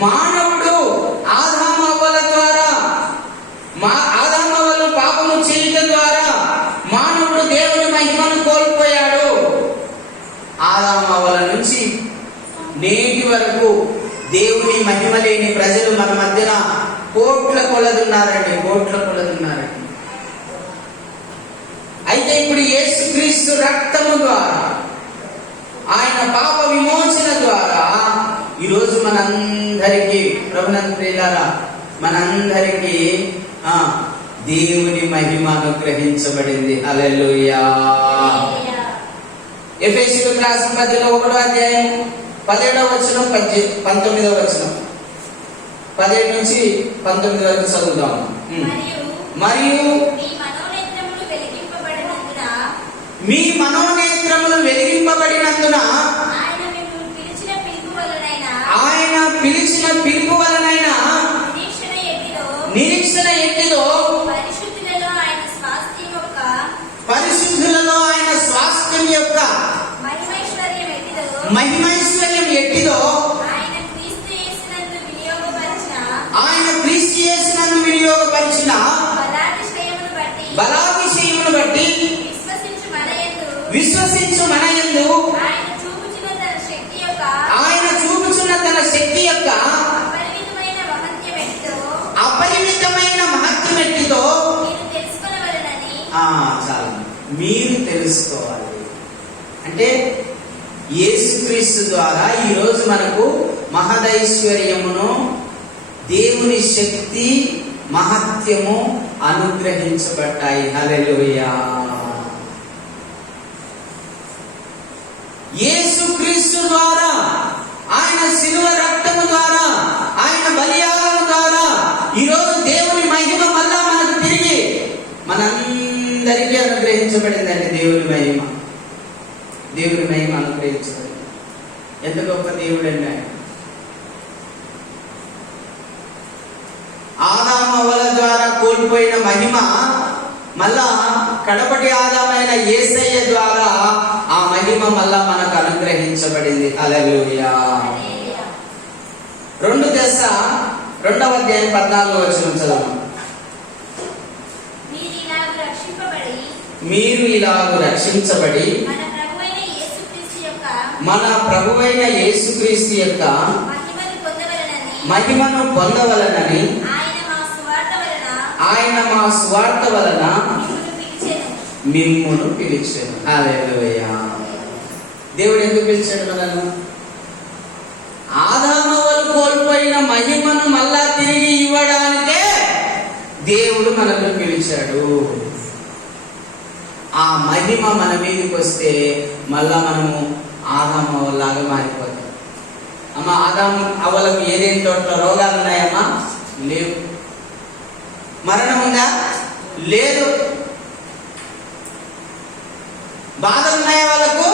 మానవుడు ఆదామవ్వల ద్వారా ఆదామవ్వలు పాపము చేయడం ద్వారా మానవుడు దేవుని మహిమను కోల్పోయాడు. ఆదామవ్వల నుంచి నేటి వరకు దేవుని మహిమ లేని ప్రజలు మన మధ్యన కోట్ల కొలదున్నారండి. అయితే ఇప్పుడు యేసుక్రీస్తు రక్తము ద్వారా, ఆయన పాప విమోచన ద్వారా ఈరోజు మనందరికీ ప్రభునందు ప్రియులారా, మనందరికీ దేవుని మహిమ అనుగ్రహించబడింది. హల్లెలూయా. ఎఫెసీయులకు రాసిన పత్రిక 1వ అధ్యాయం 17వ వచనం 19వ వచనం, 17 నుంచి 19 వరకు చదువుదాం. మరియు మీ మనోనేత్రములు వెలిగింపబడినందున ఆయన పిలిచిన పిలుపు వలనైన నిరీక్షణ ఎట్టిదో పరిశుద్ధులలో ఆయన స్వాస్థ్యం యొక్క మహిమైశ్వర్యం ఎట్టిదో ఆయన క్రీస్తు యేసునందు వినియోగపరిచిన బలాతిశయమును బట్టి విశ్వసించు మనయందు ఆయన చూపుచున్న తన శక్తి యొక్క అపరిమితమైన మహత్యం ఎట్టిదో చాలు మీరు తెలుసుకోవాలి. అంటే యేసుక్రీస్తు ద్వారా ఈరోజు మనకు మహదైశ్వర్యమును, దేవుని శక్తి, మహత్యము అనుగ్రహించబడ్డాయి. హల్లెలూయా. యేసుక్రీస్తు ద్వారా, ఆయన శిలువ రక్తము ద్వారా, ఆయన బలియాగము ద్వారా ఈరోజు దేవుని మహిమ మళ్ళా మనకు తిరిగి మనందరికీ అనుగ్రహించబడిందండి. దేవుని మహిమ అనుగ్రహించబడింది. ఎంత గొప్ప దేవుడు అండి ఆయన. ఆదామవ్వల ద్వారా కోల్పోయిన మహిమ మళ్ళా కడపటి ఆదామైన యేసయ్య ద్వారా ఆ మహిమ మళ్ళా మనకు అనుగ్రహించబడింది. హల్లెలూయా. 2 దశ 2వ అధ్యాయం 14వ వచనం చదవండి. మీరు ఇలాగు రక్షించబడి మన ప్రభువైన యేసుక్రీస్తు యొక్క మహిమను పొందవలనని ఆయన మా స్వార్థ వలన మిమ్మును పిలిచాడు. హల్లెలూయా. దేవుడు ఎందుకు పిలిచాడు మనల్ని? ఆదామవ్వలు కోల్పోయిన మహిమను మళ్ళా తిరిగి ఇవ్వడానికే దేవుడు మనల్ని పిలిచాడు. ఆ మహిమ మన మీదకి వస్తే మళ్ళా మనము ఆదామవ్వలాగా మారిపోతాం. అమ్మ, ఆదామవ్వలకు ఏదేం తోటలో రోగాలు ఉన్నాయమ్మా? లేవు. మరణం ఉందా? లేదు. బాధలు ఉన్నాయా వాళ్ళకు?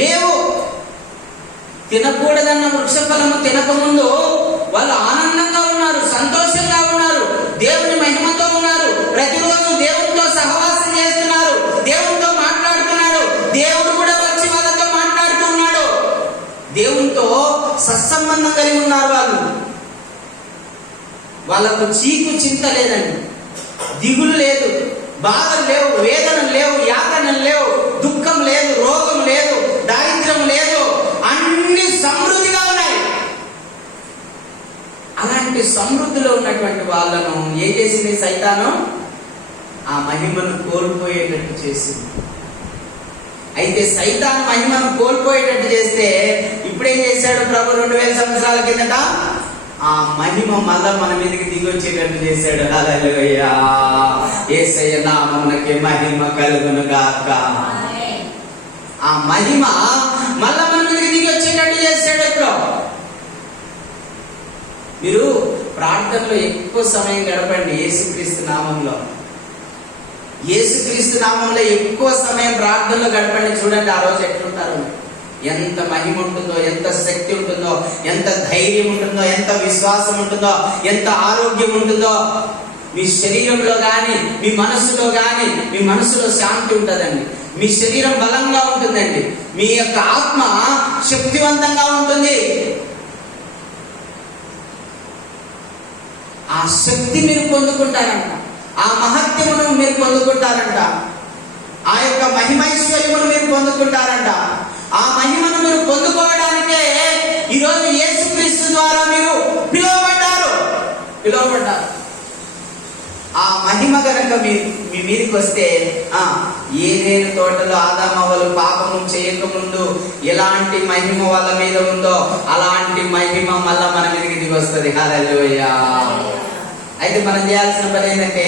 లేవు. తినకూడదన్న వృక్ష ఫలము తినకముందు వాళ్ళు ఆనందంగా ఉన్నారు, సంతోషంగా ఉన్నారు, దేవుని మహిమతో ఉన్నారు, ప్రతిరోజు దేవునితో సహవాసం చేస్తున్నారు, దేవునితో మాట్లాడుతున్నారు, దేవుడు కూడా వచ్చి వాళ్ళతో మాట్లాడుతున్నాడు. దేవునితో సత్సంబంధం కలిగి ఉన్నారు వాళ్ళు. వాళ్ళకు చీకు చింత లేదండి, దిగులు లేదు, బాధలు లేవు, వేదనలు లేవు, యాతనలు లేవు, దుఃఖం లేదు, రోగం లేదు, దారిద్ర్యం లేదు, అన్ని సమృద్ధిగా ఉన్నాయి. అలాంటి సమృద్ధిలో ఉన్నటువంటి వాళ్ళను ఏం చేసింది సైతాను? ఆ మహిమను కోల్పోయేటట్టు చేసింది. అయితే సైతాను మహిమను కోల్పోయేటట్టు చేస్తే ఇప్పుడేం చేశాడు ప్రభు? 2000 సంవత్సరాల కిందట ఆ మహిమ మళ్ళా మన మీదకి దిగి వచ్చేటట్టు చేశాడు. హల్లెలూయా. యేసయ్య నామమునకే మహిమ కలుగును గాక. ఆ మహిమ మళ్ళా మన మీదకి దిగి వచ్చేటట్టు చేశాడు. ఎప్పుడు మీరు ప్రార్థనలో ఎక్కువ సమయం గడపండి. యేసుక్రీస్తు నామంలో, యేసుక్రీస్తు నామంలో ఎక్కువ సమయం ప్రార్థనలో గడపండి. చూడండి ఆ రోజు ఎట్లుంటారు. ఎంత మహిమ ఉంటుందో, ఎంత శక్తి ఉంటుందో, ఎంత ధైర్యం ఉంటుందో, ఎంత విశ్వాసం ఉంటుందో, ఎంత ఆరోగ్యం ఉంటుందో. మీ శరీరంలో కానీ, మీ మనసులో కానీ, మీ మనసులో శాంతి ఉంటుందండి. మీ శరీరం బలంగా ఉంటుందండి. మీ యొక్క ఆత్మ శక్తివంతంగా ఉంటుంది. శక్తి మీరు పొందుకుంటారంట, ఆ మహత్యమును మీరు పొందుకుంటారంట, ఆ యొక్క మహిమైశ్వర్యమును మీరు పొందుకుంటారంట. ఆ మహిమను మీరు పొందుకోవడానికే ఈరోజు యేసుక్రీస్తు ద్వారా మీరు పిలువబడ్డారు. ఆ మహిమ గనక మీ మీదకి వస్తే, ఏదేను తోటలో ఆదామవ్వలు పాపము చేయకముందు ఎలాంటి మహిమ వాళ్ళ మీద ఉందో అలాంటి మహిమ మళ్ళా మన మీదకి దిగి వస్తుంది. హల్లెలూయా. అయితే మనం చేయాల్సిన పని ఏంటంటే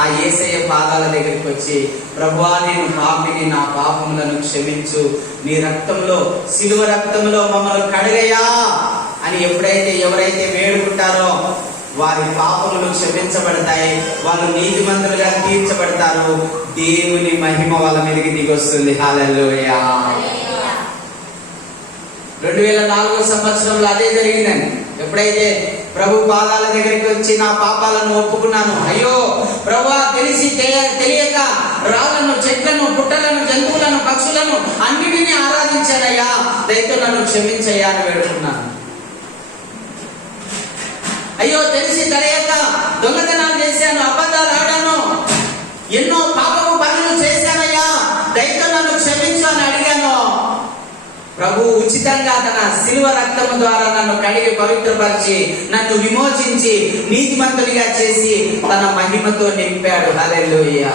ఆ యేసయ్య పాదాల దగ్గరికి వచ్చి, ప్రభువా నేను పాపిని, నా పాపములను క్షమించు, నీ రక్తంలో, సిలువ రక్తంలో మమ్మల్ని కడగయ్యా అని ఎవరైతే వేడుకుంటారో వారి పాపములు క్షమించబడతాయి, వాళ్ళు నీతిమంతులుగా తీర్చబడతారు, దేవుని మహిమ వాళ్ళ మీదకి దిగి వస్తుంది. హల్లెలూయా. 2004 సంవత్సరంలో అదే జరిగిందండి. ఎప్పుడైతే ప్రభు పాదాల దగ్గరికి వచ్చి నా పాపాలను ఒప్పుకున్నాను, అయ్యో ప్రభువా తెలిసి తెలియక రాళ్లను, చెట్లను, పుట్టలను, జంతువులను, పక్షులను అన్నిటినీ ఆరాధించానయ్యా, దయతో నన్ను క్షమించయ్యా అని వేడుకున్నాను. అయ్యో తెలిసి తెలియక దొంగతనాలు చేశాను, అబద్ధాలు ఆడాను, ఎన్నో పాపపు పనులు చేశానయ్యా, దయతో నన్ను క్షమించు అని అడిగాను. ప్రభు ఉచితంగా తన సిలువ రక్తము ద్వారా నన్ను కడిగి పవిత్రపరిచి, నన్ను విమోచించి, నీతిమంతునిగా చేసి తన మహిమతో నింపాడు. హల్లెలూయా.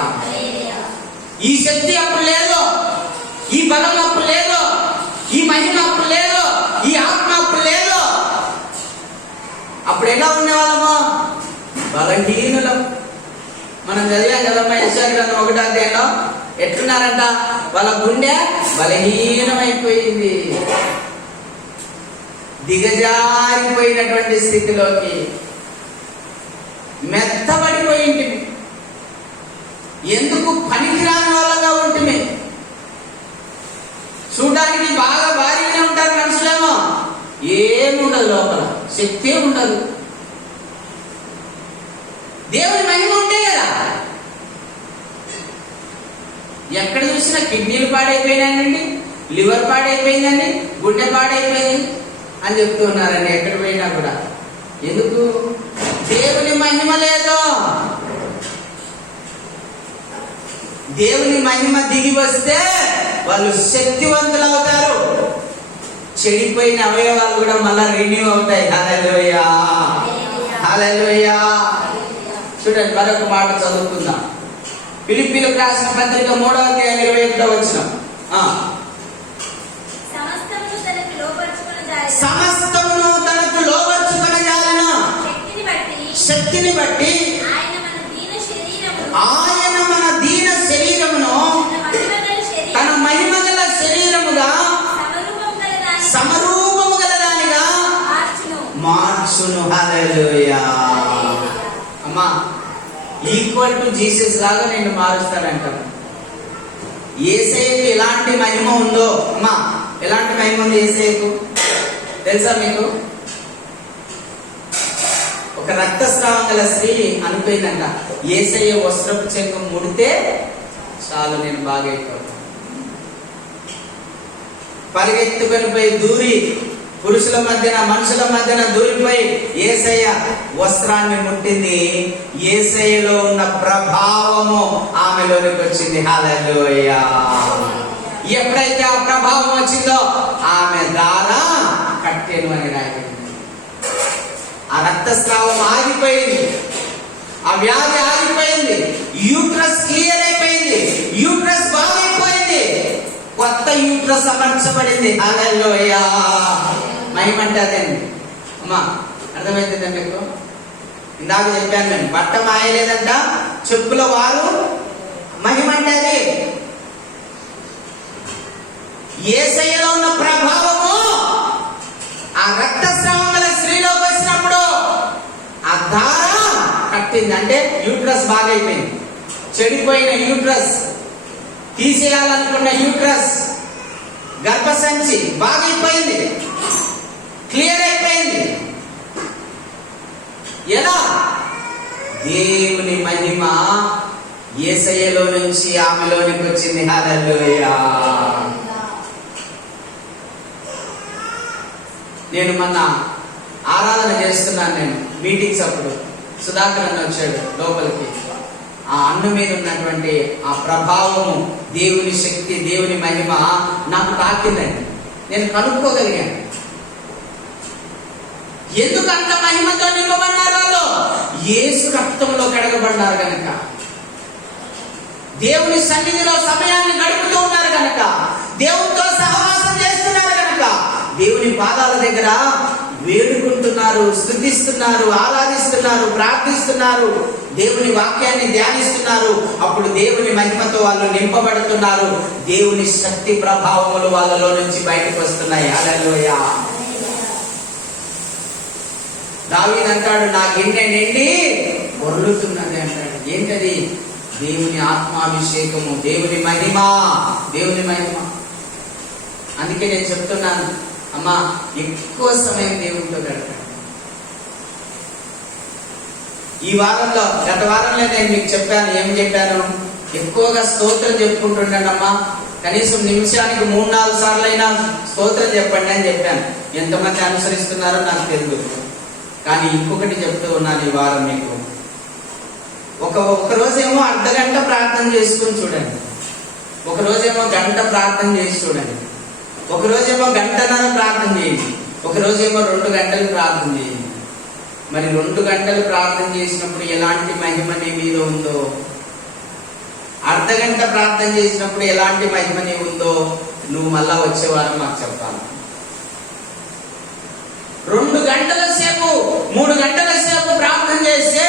ఈ శక్తి అప్పుడు లేదు, ఈ బలం అప్పుడు లేదు, ఈ మహిమ అప్పుడు లేదు, ఈ ఆత్మ అప్పుడు లేదు. అప్పుడు ఎలా ఉండేవాళ్ళమో? బలహీనులం. మనం చదివాం కదమ్మా యెషయా గ్రంథం 1వ అధ్యాయంలో ఎట్లున్నారంట? వాళ్ళ గుండె బలహీనమైపోయింది, దిగజారిపోయినటువంటి స్థితిలోకి మెత్తబడిపోయింది. ఎందుకు పనికిరాని వాళ్ళగా ఉంటుంది. చూడడానికి బాగా భారీగానే ఉంటారు మనుషులేమో, ఏముండదు లోపల, శక్తి ఉండదు. దేవుని మహిమ ఉంటే కదా. ఎక్కడ చూసినా కిడ్నీలు పాడైపోయినాయండి, లివర్ పాడైపోయిందండి, గుండె పాడైపోయింది అని చెప్తూ ఉన్నారండి. ఎక్కడ పోయినా కూడా ఎందుకు? దేవుని మహిమ లేదు. దేవుని మహిమ దిగి వస్తే వాళ్ళు శక్తివంతులు అవుతారు. చెడిపోయిన అవయవాలు కూడా మళ్ళా రెన్యూ అవుతాయి. హల్లెలూయా, హల్లెలూయా. చూడండి, మరొక మాట చదువుకుందాం. ఫిలిప్పీయులకు రాసిన పత్రిక 3వ అధ్యాయం 21వ వచనం. సమస్తమును తనకు లోబర్చుకొనజాలెను, శక్తిని బట్టి ఆయన మన దీన శరీరమును తన మహిమగల శరీరముగా సమరూపము గలదానిగా మార్చును. హల్లెలూయా. అమ్మా, ఈక్వల్ టు జీసస్ లాగా నేను మారుస్తానంటాను. యేసయ్యకు ఎలాంటి మహిమ ఉందో, అమ్మా ఎలాంటి మహిమ ఉంది యేసయ్యకు తెలుసా మీకు? ఒక రక్తస్రావం గల స్త్రీ అనిపోయిందంట, యేసయ్య వస్త్రపు చెంగు ముడితే చాలు నేను బాగైపోతాను. పరిగెత్తుకొని పోయి దూరి పురుషుల మధ్యన, మనుషుల మధ్యన దూరిపోయి యేసయ్య వస్త్రాన్ని ముట్టింది. యేసయ్యలో ఉన్న ప్రభావము ఆమెలోనికి వచ్చింది. హల్లెలూయా. ఎప్పుడైతే ఆ ప్రభావం వచ్చిందో ఆమె ద్వారా కట్టెను అని రాయింది. ఆ రక్తస్రావం ఆగిపోయింది, ఆ వ్యాధి ఆగిపోయింది, యూట్రస్ క్లియర్ అయిపోయింది, యూట్రస్ బాగైపోయింది, కొత్త యూట్రస్ అమర్చబడింది. హల్లెలూయా. మహిమ అంటే అదండి. అమ్మా అర్థమైందా మీకు? ఇందాక చెప్పాను నేను, బట్ట మాయలేదంట, చెప్పుల వారు మహిమ అంటే అది. యేసయ్యలో ఉన్న ప్రభావము ఆ రక్తస్రావం గల స్త్రీలోకి వచ్చినప్పుడు ఆ దార కట్టింది. అంటే యూట్రస్ బాగైపోయింది. చెడిపోయిన యూట్రస్, తీసేయాలనుకున్న యూట్రస్, గర్భసంచి బాగైపోయింది, క్లియర్ అయిపోయింది. ఎలా? దేవుని మహిమ యేసయ్యలో నుంచి ఆమెలోనికి వచ్చింది. హల్లెలూయా. నేను మొన్న ఆరాధన చేస్తున్నాను, నేను మీటింగ్స్ అప్పుడు సుధాకర్ అన్న వచ్చాడు లోపలికి. ఆ అన్ను మీద ఉన్నటువంటి ఆ ప్రభావము, దేవుని శక్తి, దేవుని మహిమ నాకు తాకిందండి. నేను కనుక్కోగలిగాను ఎందుకు అంత మహిమతో నింపబడ్డారు వాళ్ళు. యేసు రక్తంలో కడగబడ్డారు గనక, దేవుని సన్నిధిలో సమయాన్ని గడుపుతూ ఉన్నారు గనక, దేవునితో సహవాసం చేస్తున్నారు గనక, దేవుని పాదాల దగ్గర వేడుకుంటున్నారు, స్తుతిస్తున్నారు, ఆరాధిస్తున్నారు, ప్రార్థిస్తున్నారు, దేవుని వాక్యాన్ని ధ్యానిస్తున్నారు. అప్పుడు దేవుని మహిమతో వాళ్ళు నింపబడుతున్నారు. దేవుని శక్తి ప్రభావములు వాళ్ళలో నుంచి బయటకు వస్తున్నాయి. హల్లెలూయా. దావీదు అంటాడు, నా గిన్నె నిండి పొర్లుతున్నది అంటాడు. ఏంటది? దేవుని ఆత్మాభిషేకము, దేవుని మహిమ, దేవుని మహిమ. అందుకే నేను చెప్తున్నాను, అమ్మా ఎక్కువ సమయం దేవునితో గడపండి. ఈ వారంలో, గత వారంలో నేను మీకు చెప్పాను, ఏం చెప్పాను? ఎక్కువగా స్తోత్రం చెప్పుకుంటుండండి అమ్మా. కనీసం నిమిషానికి 3-4 సార్లు అయినా స్తోత్రం చెప్పండి అని చెప్పాను. ఎంతమంది అనుసరిస్తున్నారో నాకు తెలియదు, కానీ ఇంకొకటి చెప్తూ ఉన్నాను ఈ వారం మీకు. ఒక రోజేమో అర్ధగంట ప్రార్థన చేసుకుని చూడండి, ఒక రోజేమో గంట ప్రార్థన చేసి చూడండి, ఒక రోజేమో గంటన్నర ప్రార్థన చేయండి, ఒక రోజేమో 2 గంటలు ప్రార్థన చేయండి. మరి 2 గంటలు ప్రార్థన చేసినప్పుడు ఎలాంటి మహిమ నీ మీద ఉందో, అర్ధగంట ప్రార్థన చేసినప్పుడు ఎలాంటి మహిమ నీ ఉందో నువ్వు మళ్ళా వచ్చే వారం మాకు చెప్పాలి. 2 గంటల సేపు, 3 గంటల సేపు ప్రార్థన చేస్తే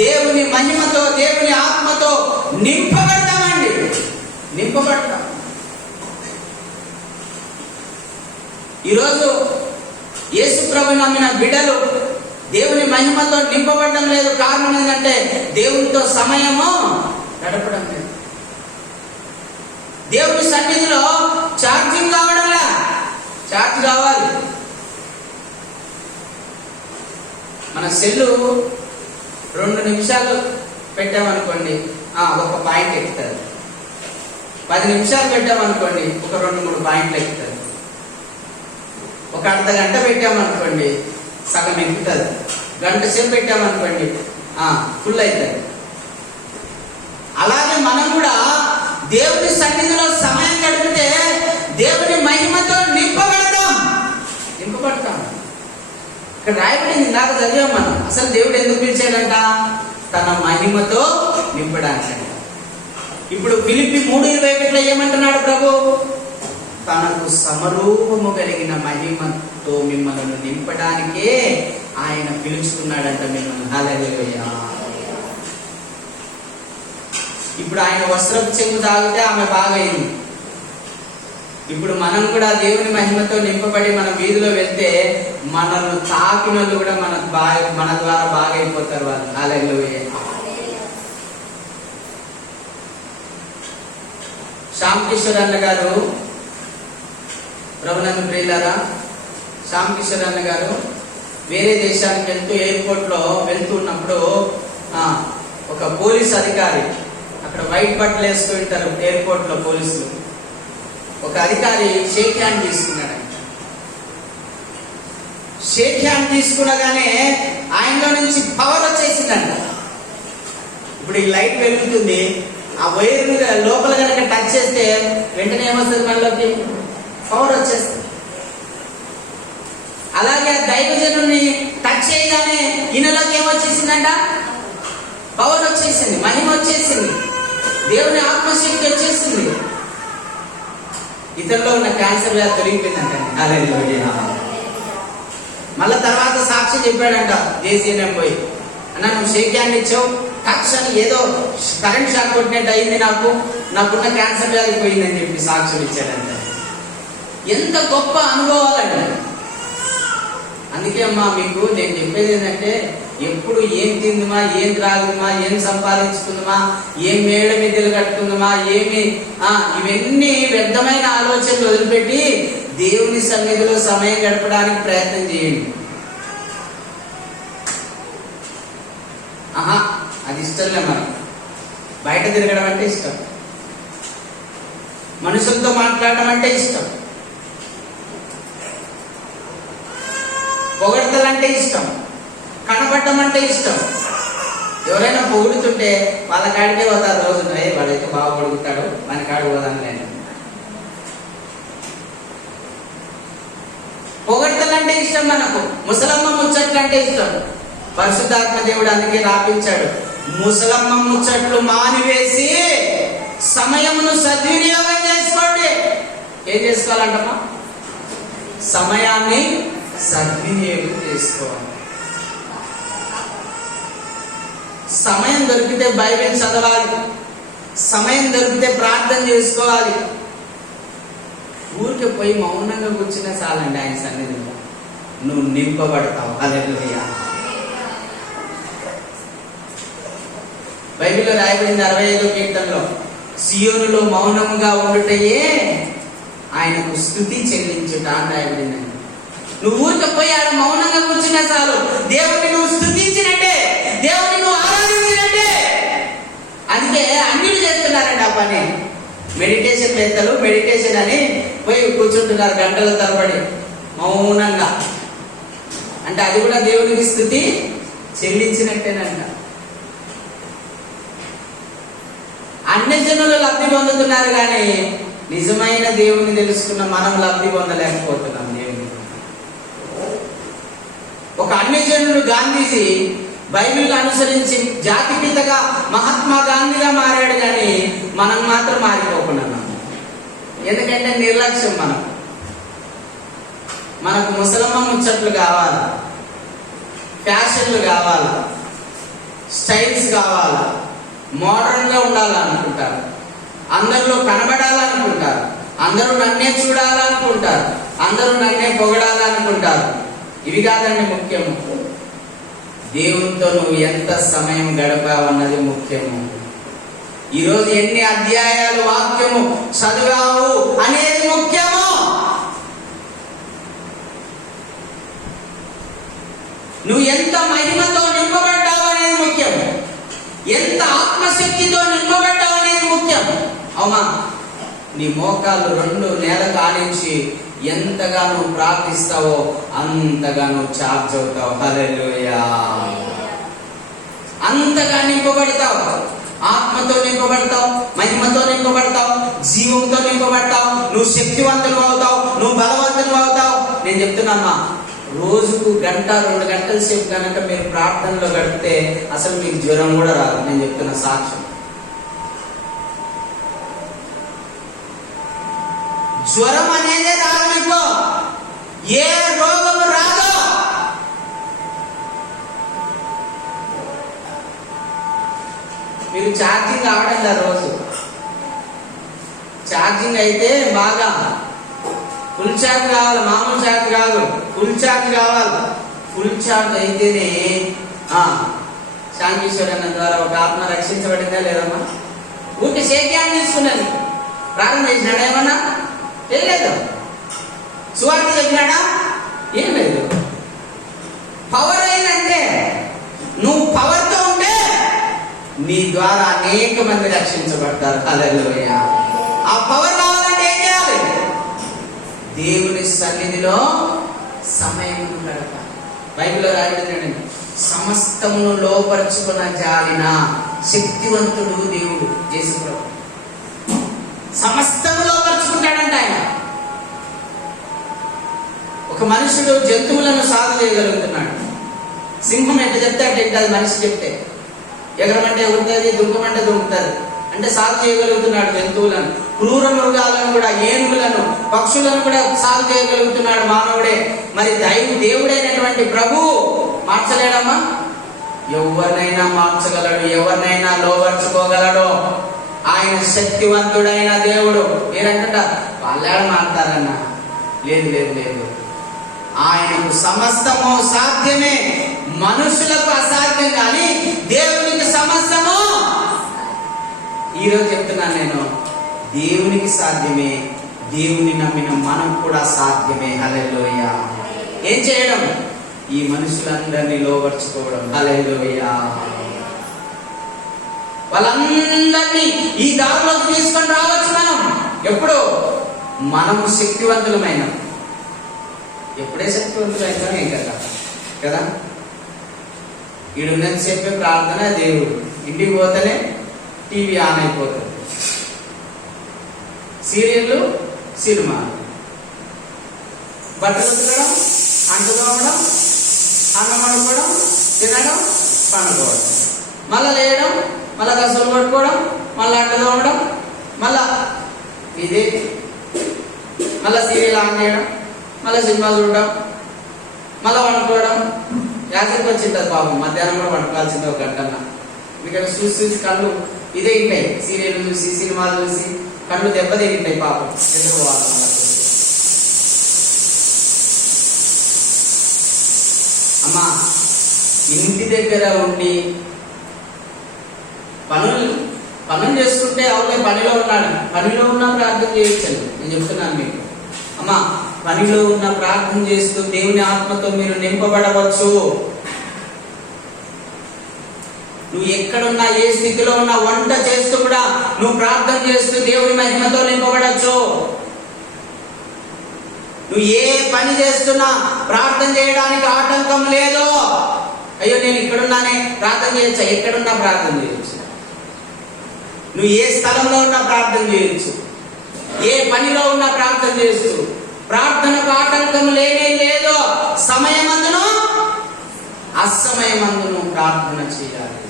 దేవుని మహిమతో, దేవుని ఆత్మతో నింపబడతామండి, నింపబడతాం. ఈరోజు యేసు ప్రభు నమ్మిన బిడ్డలు దేవుని మహిమతో నింపబడడం లేదు. కారణం ఏంటంటే దేవునితో సమయము గడపడం లేదు. దేవుని సన్నిధిలో ఛార్జింగ్ కావడంలా, ఛార్జ్ కావాలి. మన సెల్లు 2 నిమిషాలు పెట్టామనుకోండి, ఒక పాయింట్ ఎక్కుతుంది. 10 నిమిషాలు పెట్టామనుకోండి, ఒక 2-3 పాయింట్లు ఎక్కుతుంది. ఒక అర్ధ గంట పెట్టామనుకోండి, సగం ఎక్కుతుంది. గంట సేపు పెట్టామనుకోండి, ఫుల్ అవుతుంది. అలాగే మనం కూడా దేవుని సన్నిధిలో సమయం గడిపితే దేవుని మహిమతో నింపబడతాం, నింపబడతాం. ఇక్కడ రాయబడింది, ఇందాక చదివాం మనం. అసలు దేవుడు ఎందుకు పిలిచాడంట? తన మహిమతో నింపడానికంట. ఇప్పుడు ఫిలిప్పి 3:21 ఏమంటున్నాడు ప్రభు? తనకు సమరూపము కలిగిన మహిమతో మిమ్మల్ని నింపడానికే ఆయన పిలుచుకున్నాడంట మిమ్మల్ని. హల్లెలూయా. ఇప్పుడు ఆయన వస్త్రపు చెంగు తాగితే ఆమె బాగైంది. ఇప్పుడు మనం కూడా దేవుని మహిమతో నింపబడి మన వీధిలో వెళ్తే మనల్ని తాకిన వాళ్ళు కూడా మన ద్వారా బాగైపోతారు వాళ్ళు. హల్లెలూయా. శ్యామ్ కిషోర్ అన్న గారు, ప్రభునందు ప్రియులారా, శ్యామ్ కిషోర్ అన్న గారు వేరే దేశానికి వెళ్తూ ఎయిర్పోర్ట్ లో వెళ్తూ ఉన్నప్పుడు ఒక పోలీస్ అధికారి, అక్కడ వైట్ బట్టలు వేసుకుని ఉంటారు ఎయిర్పోర్ట్ లో పోలీసులు, ఒక అధికారి షేక్ హ్యాండ్ తీసుకున్నాడు. షేక్ హ్యాండ్ తీసుకునగానే ఆయనలో నుంచి పవర్ వచ్చేసిందంట. ఇప్పుడు ఈ లైట్ వెలుగుతుంది, ఆ వైర్ లోపల కనుక టచ్ చేస్తే వెంటనే ఏమొస్తుంది? మనలోకి పవర్ వచ్చేస్తుంది. అలాగే దైవజనుని టచ్ చేయగానే ఈయనలోకి ఏమొచ్చేసిందంట? పవర్ వచ్చేసింది, మహిమ వచ్చేసింది, దేవుని ఆత్మశక్తి వచ్చేసింది. ఇతరులో ఉన్న క్యాన్సర్ వ్యాధి తొలగిపోయిందంట. హల్లెలూయా. మళ్ళా తర్వాత సాక్షి చెప్పాడంట జేసీఎన్ఎం పోయి, అన్న నువ్వు షేక్ హ్యాండ్ ఇచ్చావు, టచ్ అని ఏదో కరెంట్ షాక్ కొట్టినట్టు అయింది, నాకున్న క్యాన్సర్ వ్యాధి పోయిందని చెప్పి సాక్షులు ఇచ్చాడంట. ఎంత గొప్ప అనుభవాలండి. అందుకే అమ్మా మీకు నేను చెప్పేది ఏంటంటే, ఎప్పుడు ఏం తిందుమా, ఏం త్రాగుమా, ఏం సంపాదించుకుందామా, ఏం మేడ మిద్దెలు కట్టుకుందామా, ఇవన్నీ వ్యర్థమైన ఆలోచనలు వదిలిపెట్టి దేవుని సన్నిధిలో సమయం గడపడానికి ప్రయత్నం చేయండి. అది ఇష్టంలే. మనం బయట తిరగడం అంటే ఇష్టం, మనుషులతో మాట్లాడడం అంటే ఇష్టం, పొగడతలంటే ఇష్టం, కనబడటం అంటే ఇష్టం, ఎవరైనా పొగుడుతుంటే వాళ్ళ కాడికే పోతారు రోజు, వాడైతే బాగా పొడుగుతాడు, మన కాడికి పోదాను నేను. పొగడ్తలంటే ఇష్టం మనకు, ముసలమ్మ ముచ్చట్లు అంటే ఇష్టం. పరిశుద్ధాత్మ దేవుడు అందుకే రాపించాడు, ముసలమ్మ ముచ్చట్లు మానివేసి సమయమును సద్వినియోగం చేసుకోండి. ఏం చేసుకోవాలంటమ్మా? సమయాన్ని సద్వినియోగం చేసుకోవాలి. సమయం దొరికితే బైబిల్ చదవాలి, సమయం దొరికితే ప్రార్థన చేసుకోవాలి. ఊరికి పోయి మౌనంగా కూర్చున్నా చాలండి ఆయన సన్నిధిలో, నువ్వు నింపబడతావు. హల్లెలూయా. బైబిల్లో రాయబడింది 65వ కీర్తనలో, సియోనులో మౌనముగా ఉండుటయే ఆయనకు స్తుతి చెల్లించుట అని రాయబడింది. నువ్వు ఊరికి పోయి ఆడ మౌనంగా కూర్చున్నా చాలు, దేవుడిని నువ్వు స్తుతించినట్టే, దేవుడిని నువ్వు ఆరాధించినట్టే. అందుకే అన్ని చేస్తున్నారండి ఆ పని. మెడిటేషన్ పెద్దలు మెడిటేషన్ అని పోయి కూర్చుంటున్నారు గంటల తరబడి మౌనంగా. అంటే అది కూడా దేవునికి స్తుతి చెల్లించినట్టేనంట. అన్ని జనులు లబ్ధి పొందుతున్నారు కానీ నిజమైన దేవుని తెలుసుకున్న మనం లబ్ధి పొందలేకపోతున్నాం దేవుని. ఒక అన్ని జనులు గాంధీజీ బైబిల్ అనుసరించి జాతిపితగా మహాత్మా గాంధీగా మారాడు కానీ మనం మాత్రం మారిపోకున్నాం. ఎందుకంటే నిర్లక్ష్యం. మనకు ముసలమ్మ ముచ్చట్లు కావాలా, ఫ్యాషన్లు కావాలా, స్టైల్స్ కావాలా, మోడర్న్ గా ఉండాలనుకుంటారు, అందరిలో కనబడాలనుకుంటారు, అందరూ నన్నే చూడాలనుకుంటారు, అందరూ నన్నే పొగడాలనుకుంటారు. ఇవి కాదండి ముఖ్యము. దేవునితో నువ్వు ఎంత సమయం గడపావన్నది ముఖ్యము. ఈరోజు ఎన్ని అధ్యాయాలు వాక్యము చదివావు అనేది ముఖ్యము. నువ్వు ఎంత మహిమతో నింపబడ్డావు అనేది ముఖ్యం, ఎంత ఆత్మశక్తితో నింపబడ్డావు అనేది ముఖ్యం. అవునా? నీ మోకాళ్ళు 2 నేలకు ఆనించి ఎంతగా నువ్వు ప్రార్థిస్తావో అంతగా నువ్వు చార్జ్ అవుతావు. హల్లెలూయా. అంతగా నింపబడతావు, ఆత్మతో నింపబడతావు, మహిమతో నింపబడతావు, జీవంతో నింపబడతావు, నువ్వు శక్తివంతులు అవుతావు, నువ్వు బలవంతులు అవుతావు. నేను చెప్తున్నామ్మా, రోజుకు 1-2 గంటల సేపు కనుక మీరు ప్రార్థనలో గడిపితే అసలు మీకు జ్వరం కూడా రాదు. నేను చెప్తున్న సాక్ష్యం. జ్వరం అనేదే రాదు మీకు, ఏ రోగము రాదు. మీరు ఛార్జింగ్ అవడంలా రోజు ఛార్జింగ్ అయితే బాగా ఫుల్ ఛార్జ్ కావాలి, మామూలు ఛార్జ్ కాదు, ఫుల్ ఛార్జ్ కావాలి. ఫుల్ ఛార్జ్ అయితేనే శాంతీశ్వరన్న ద్వారా ఒక ఆత్మ రక్షించబడిందా లేదమ్మా? ఊరికి సేక్యాన్ని తీసుకున్నది, ప్రారంభం చేసినాడా? ఏమన్నా తెలియదు. సువార్త చెప్పినాడా? ఏం లేదు. పవర్ అయిందంటే నువ్వు పవర్తో ఉంటే నీ ద్వారా అనేక మంది రక్షించబడతారు. హల్లెలూయా. ఆ పవర్ కావాలంటే ఏం చేయాలి? దేవుని సన్నిధిలో సమయం గడపాలి. బైబిల్లో రాయబడింది, సమస్తమును లోపరుచుకున్న జాలిన శక్తివంతుడు దేవుడు యేసుప్రభు. సమస్తము లోపరుచుకుంటాడంట ఆయన. ఒక మనుషుడు జంతువులను సాగు చేయగలుగుతున్నాడు. సింహం ఎట్లా చెప్తే అంటే అది మనిషి చెప్తే, ఎగరమంటే ఎగురుతుంది, దుంకమంటే దుంకుతుంది. అంటే సాగు చేయగలుగుతున్నాడు జంతువులను. క్రూర మృగాలను కూడా, ఏనుగులను, పక్షులను కూడా సాగు చేయగలుగుతున్నాడు మానవుడే. మరి దేవుడైనటువంటి ప్రభు మార్చలేడమ్మా? ఎవరినైనా మార్చగలడు, ఎవరినైనా లోపరుచుకోగలడు. ఆయన శక్తివంతుడైన దేవుడు. మీరంటారు వాళ్ళ మారుతారన్న, లేదు లేదు లేదు. ఆయనకు సమస్తము సాధ్యమే. మనుషులకు అసాధ్యం కానీ దేవునికి సమస్తము. ఈరోజు చెప్తున్నాను నేను, దేవునికి సాధ్యమే, దేవుని నమ్మిన మనం కూడా సాధ్యమే. హల్లెలూయా. ఏం చేయడం? ఈ మనుషులందరినీ లోపరుచుకోవడం. హల్లెలూయా. వాళ్ళందరినీ ఈ దారిలోకి తీసుకొని రావచ్చు మనం. ఎప్పుడు? మనము శక్తివంతులమైన. ఎప్పుడే శక్తివంతులైనా ఏం కదా కదా. ఈడున్నది చెప్పే ప్రార్థన దేవుడు, ఇంటికి పోతేనే టీవీ ఆన్ అయిపోతుంది, సీరియళ్ళు, సినిమాలు, బట్టలు ఉతకడం, అంటు తోమడం, అన్నం వండుకోవడం, తినడం, పండుకోవడం, మళ్ళా లేయడం, మళ్ళా కసులు కొట్టుకోవడం, మళ్ళీ అంటు తోమడం, మళ్ళా ఇదే, మళ్ళా సీరియల్ ఆన్ చేయడం, మళ్ళీ సినిమా చూడడం, మళ్ళీ వండుకోవడం. యాసరికి వచ్చింటుంది పాపం, మధ్యాహ్నం కూడా వండుకోవాల్సింది ఒక గంటన్న. ఎందుకంటే చూసి చూసి కళ్ళు ఇదే ఉంటాయి, సీరియల్ చూసి సినిమాలు చూసి కళ్ళు దెబ్బతింటాయి పాపం, ఎదురుకోవాలి. అమ్మా, ఇంటి దగ్గర ఉండి పనులు చేసుకుంటే అవునే పనిలో ఉన్నాడు, పనిలో ఉన్న ప్రార్థన చేయొచ్చండి. నేను చెప్తున్నాను మీకు, అమ్మా పనిలో ఉన్న ప్రార్థన చేస్తూ దేవుని ఆత్మతో మీరు నింపబడవచ్చు. నువ్వు ఎక్కడున్నా, ఏ స్థితిలో ఉన్నా, వంట చేస్తూ కూడా నువ్వు ప్రార్థన చేస్తూ దేవుని మహిమతో నింపబడచ్చు. నువ్వు ఏ పని చేస్తున్నా ప్రార్థన చేయడానికి ఆటంకం లేదు. అయ్యో నేను ఇక్కడున్నానే ప్రార్థన చేయొచ్చా? ఎక్కడున్నా ప్రార్థన చేయొచ్చు. నువ్వు ఏ స్థలంలో ఉన్నా ప్రార్థన చేయొచ్చు, ఏ పనిలో ఉన్నా ప్రార్థన చేస్తూ. ప్రార్థనకు ఆటంకం లేనే లేదు. సమయమందును అసమయమందును ప్రార్థన చేయాలి,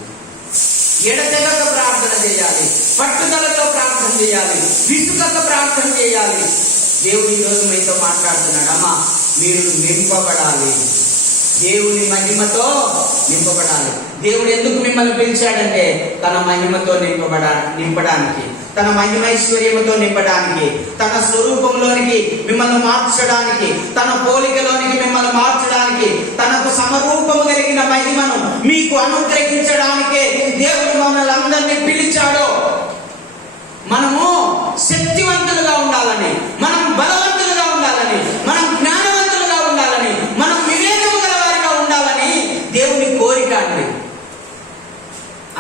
ఎడతెగక ప్రార్థన చేయాలి, పట్టుదలతో ప్రార్థన చేయాలి, విసుగక ప్రార్థన చేయాలి. దేవుడు ఈరోజు మీతో మాట్లాడుతున్నాడు, అమ్మా మీరు నింపబడాలి, దేవుని మహిమతో నింపబడాలి. దేవుడు ఎందుకు మిమ్మల్ని పిలిచాడంటే తన మహిమతో నింపడానికి, తన మహిమైశ్వర్యముతో నింపడానికి, తన స్వరూపంలోనికి మిమ్మల్ని మార్చడానికి, తన పోలికలోనికి మిమ్మల్ని మార్చడానికి, తనకు సమరూపము కలిగిన మహిమను మీకు అనుగ్రహించడానికే దేవుడు మమ్మల్ని అందరినీ పిలిచాడు. మనము శక్తివంతులుగా ఉండాలని, మనం బలవంతులుగా ఉండాలని, మనం జ్ఞానవంతులుగా ఉండాలని, మనం వివేకము గల వారిగా ఉండాలని దేవుని కోరిక అండి.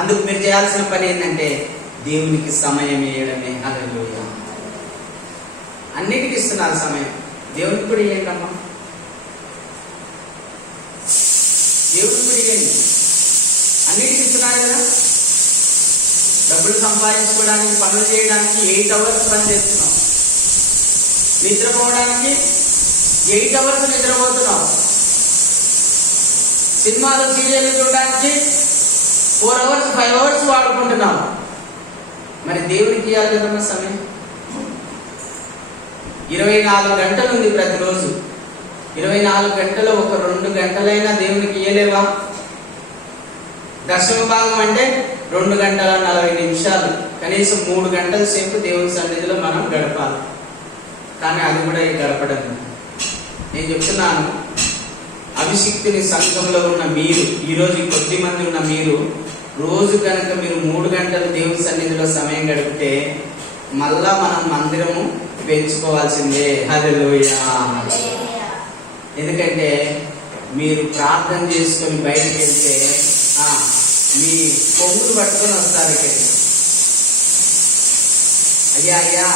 అందుకు మీరు చేయాల్సిన పని ఏంటంటే దేవునికి సమయం ఇవ్వడమే. హల్లెలూయా. అన్నిటికీ ఇస్తున్నారు సమయం, దేవునికి కూడా ఇవ్వండి అమ్మా, దేవునికి కూడా ఇవ్వండి. అన్నిటికీ ఇస్తున్నారు కదా. డబ్బులు సంపాదించుకోవడానికి, పనులు చేయడానికి 8 hours పని చేస్తున్నాం, నిద్రపోవడానికి 8 hours నిద్రపోతున్నాం, సినిమాలు సీరియల్ చూడడానికి 4 hours 5 hours వాడుకుంటున్నాం. మరి దేవుడికి ఇవ్వాలి కదమ్మా సమయం. 24 గంటలు ఉంది ప్రతిరోజు. 24 గంటలు ఒక 2 గంటలైనా దేవునికి ఇయ్యలేవా? దశమ భాగం అంటే 2 గంటల 40 నిమిషాలు, కనీసం 3 గంటల సేపు దేవుని సన్నిధిలో మనం గడపాలి. కానీ అది కూడా గడపడం. నేను చెప్తున్నాను, అభిషిక్తుని సంఘంలో ఉన్న మీరు, ఈరోజు కొద్ది మంది ఉన్న మీరు, రోజు కనుక మీరు 3 గంటలు దేవుని సన్నిధిలో సమయం గడిపితే మళ్ళా మనం మందిరము పెంచుకోవాల్సిందే. హల్లెలూయా. ఎందుకంటే మీరు ప్రార్థన చేసుకొని బయటకు వెళ్తే మీ పొంగులు పట్టుకొని వస్తారు ఇక్కడికి. అయ్యా అయ్యా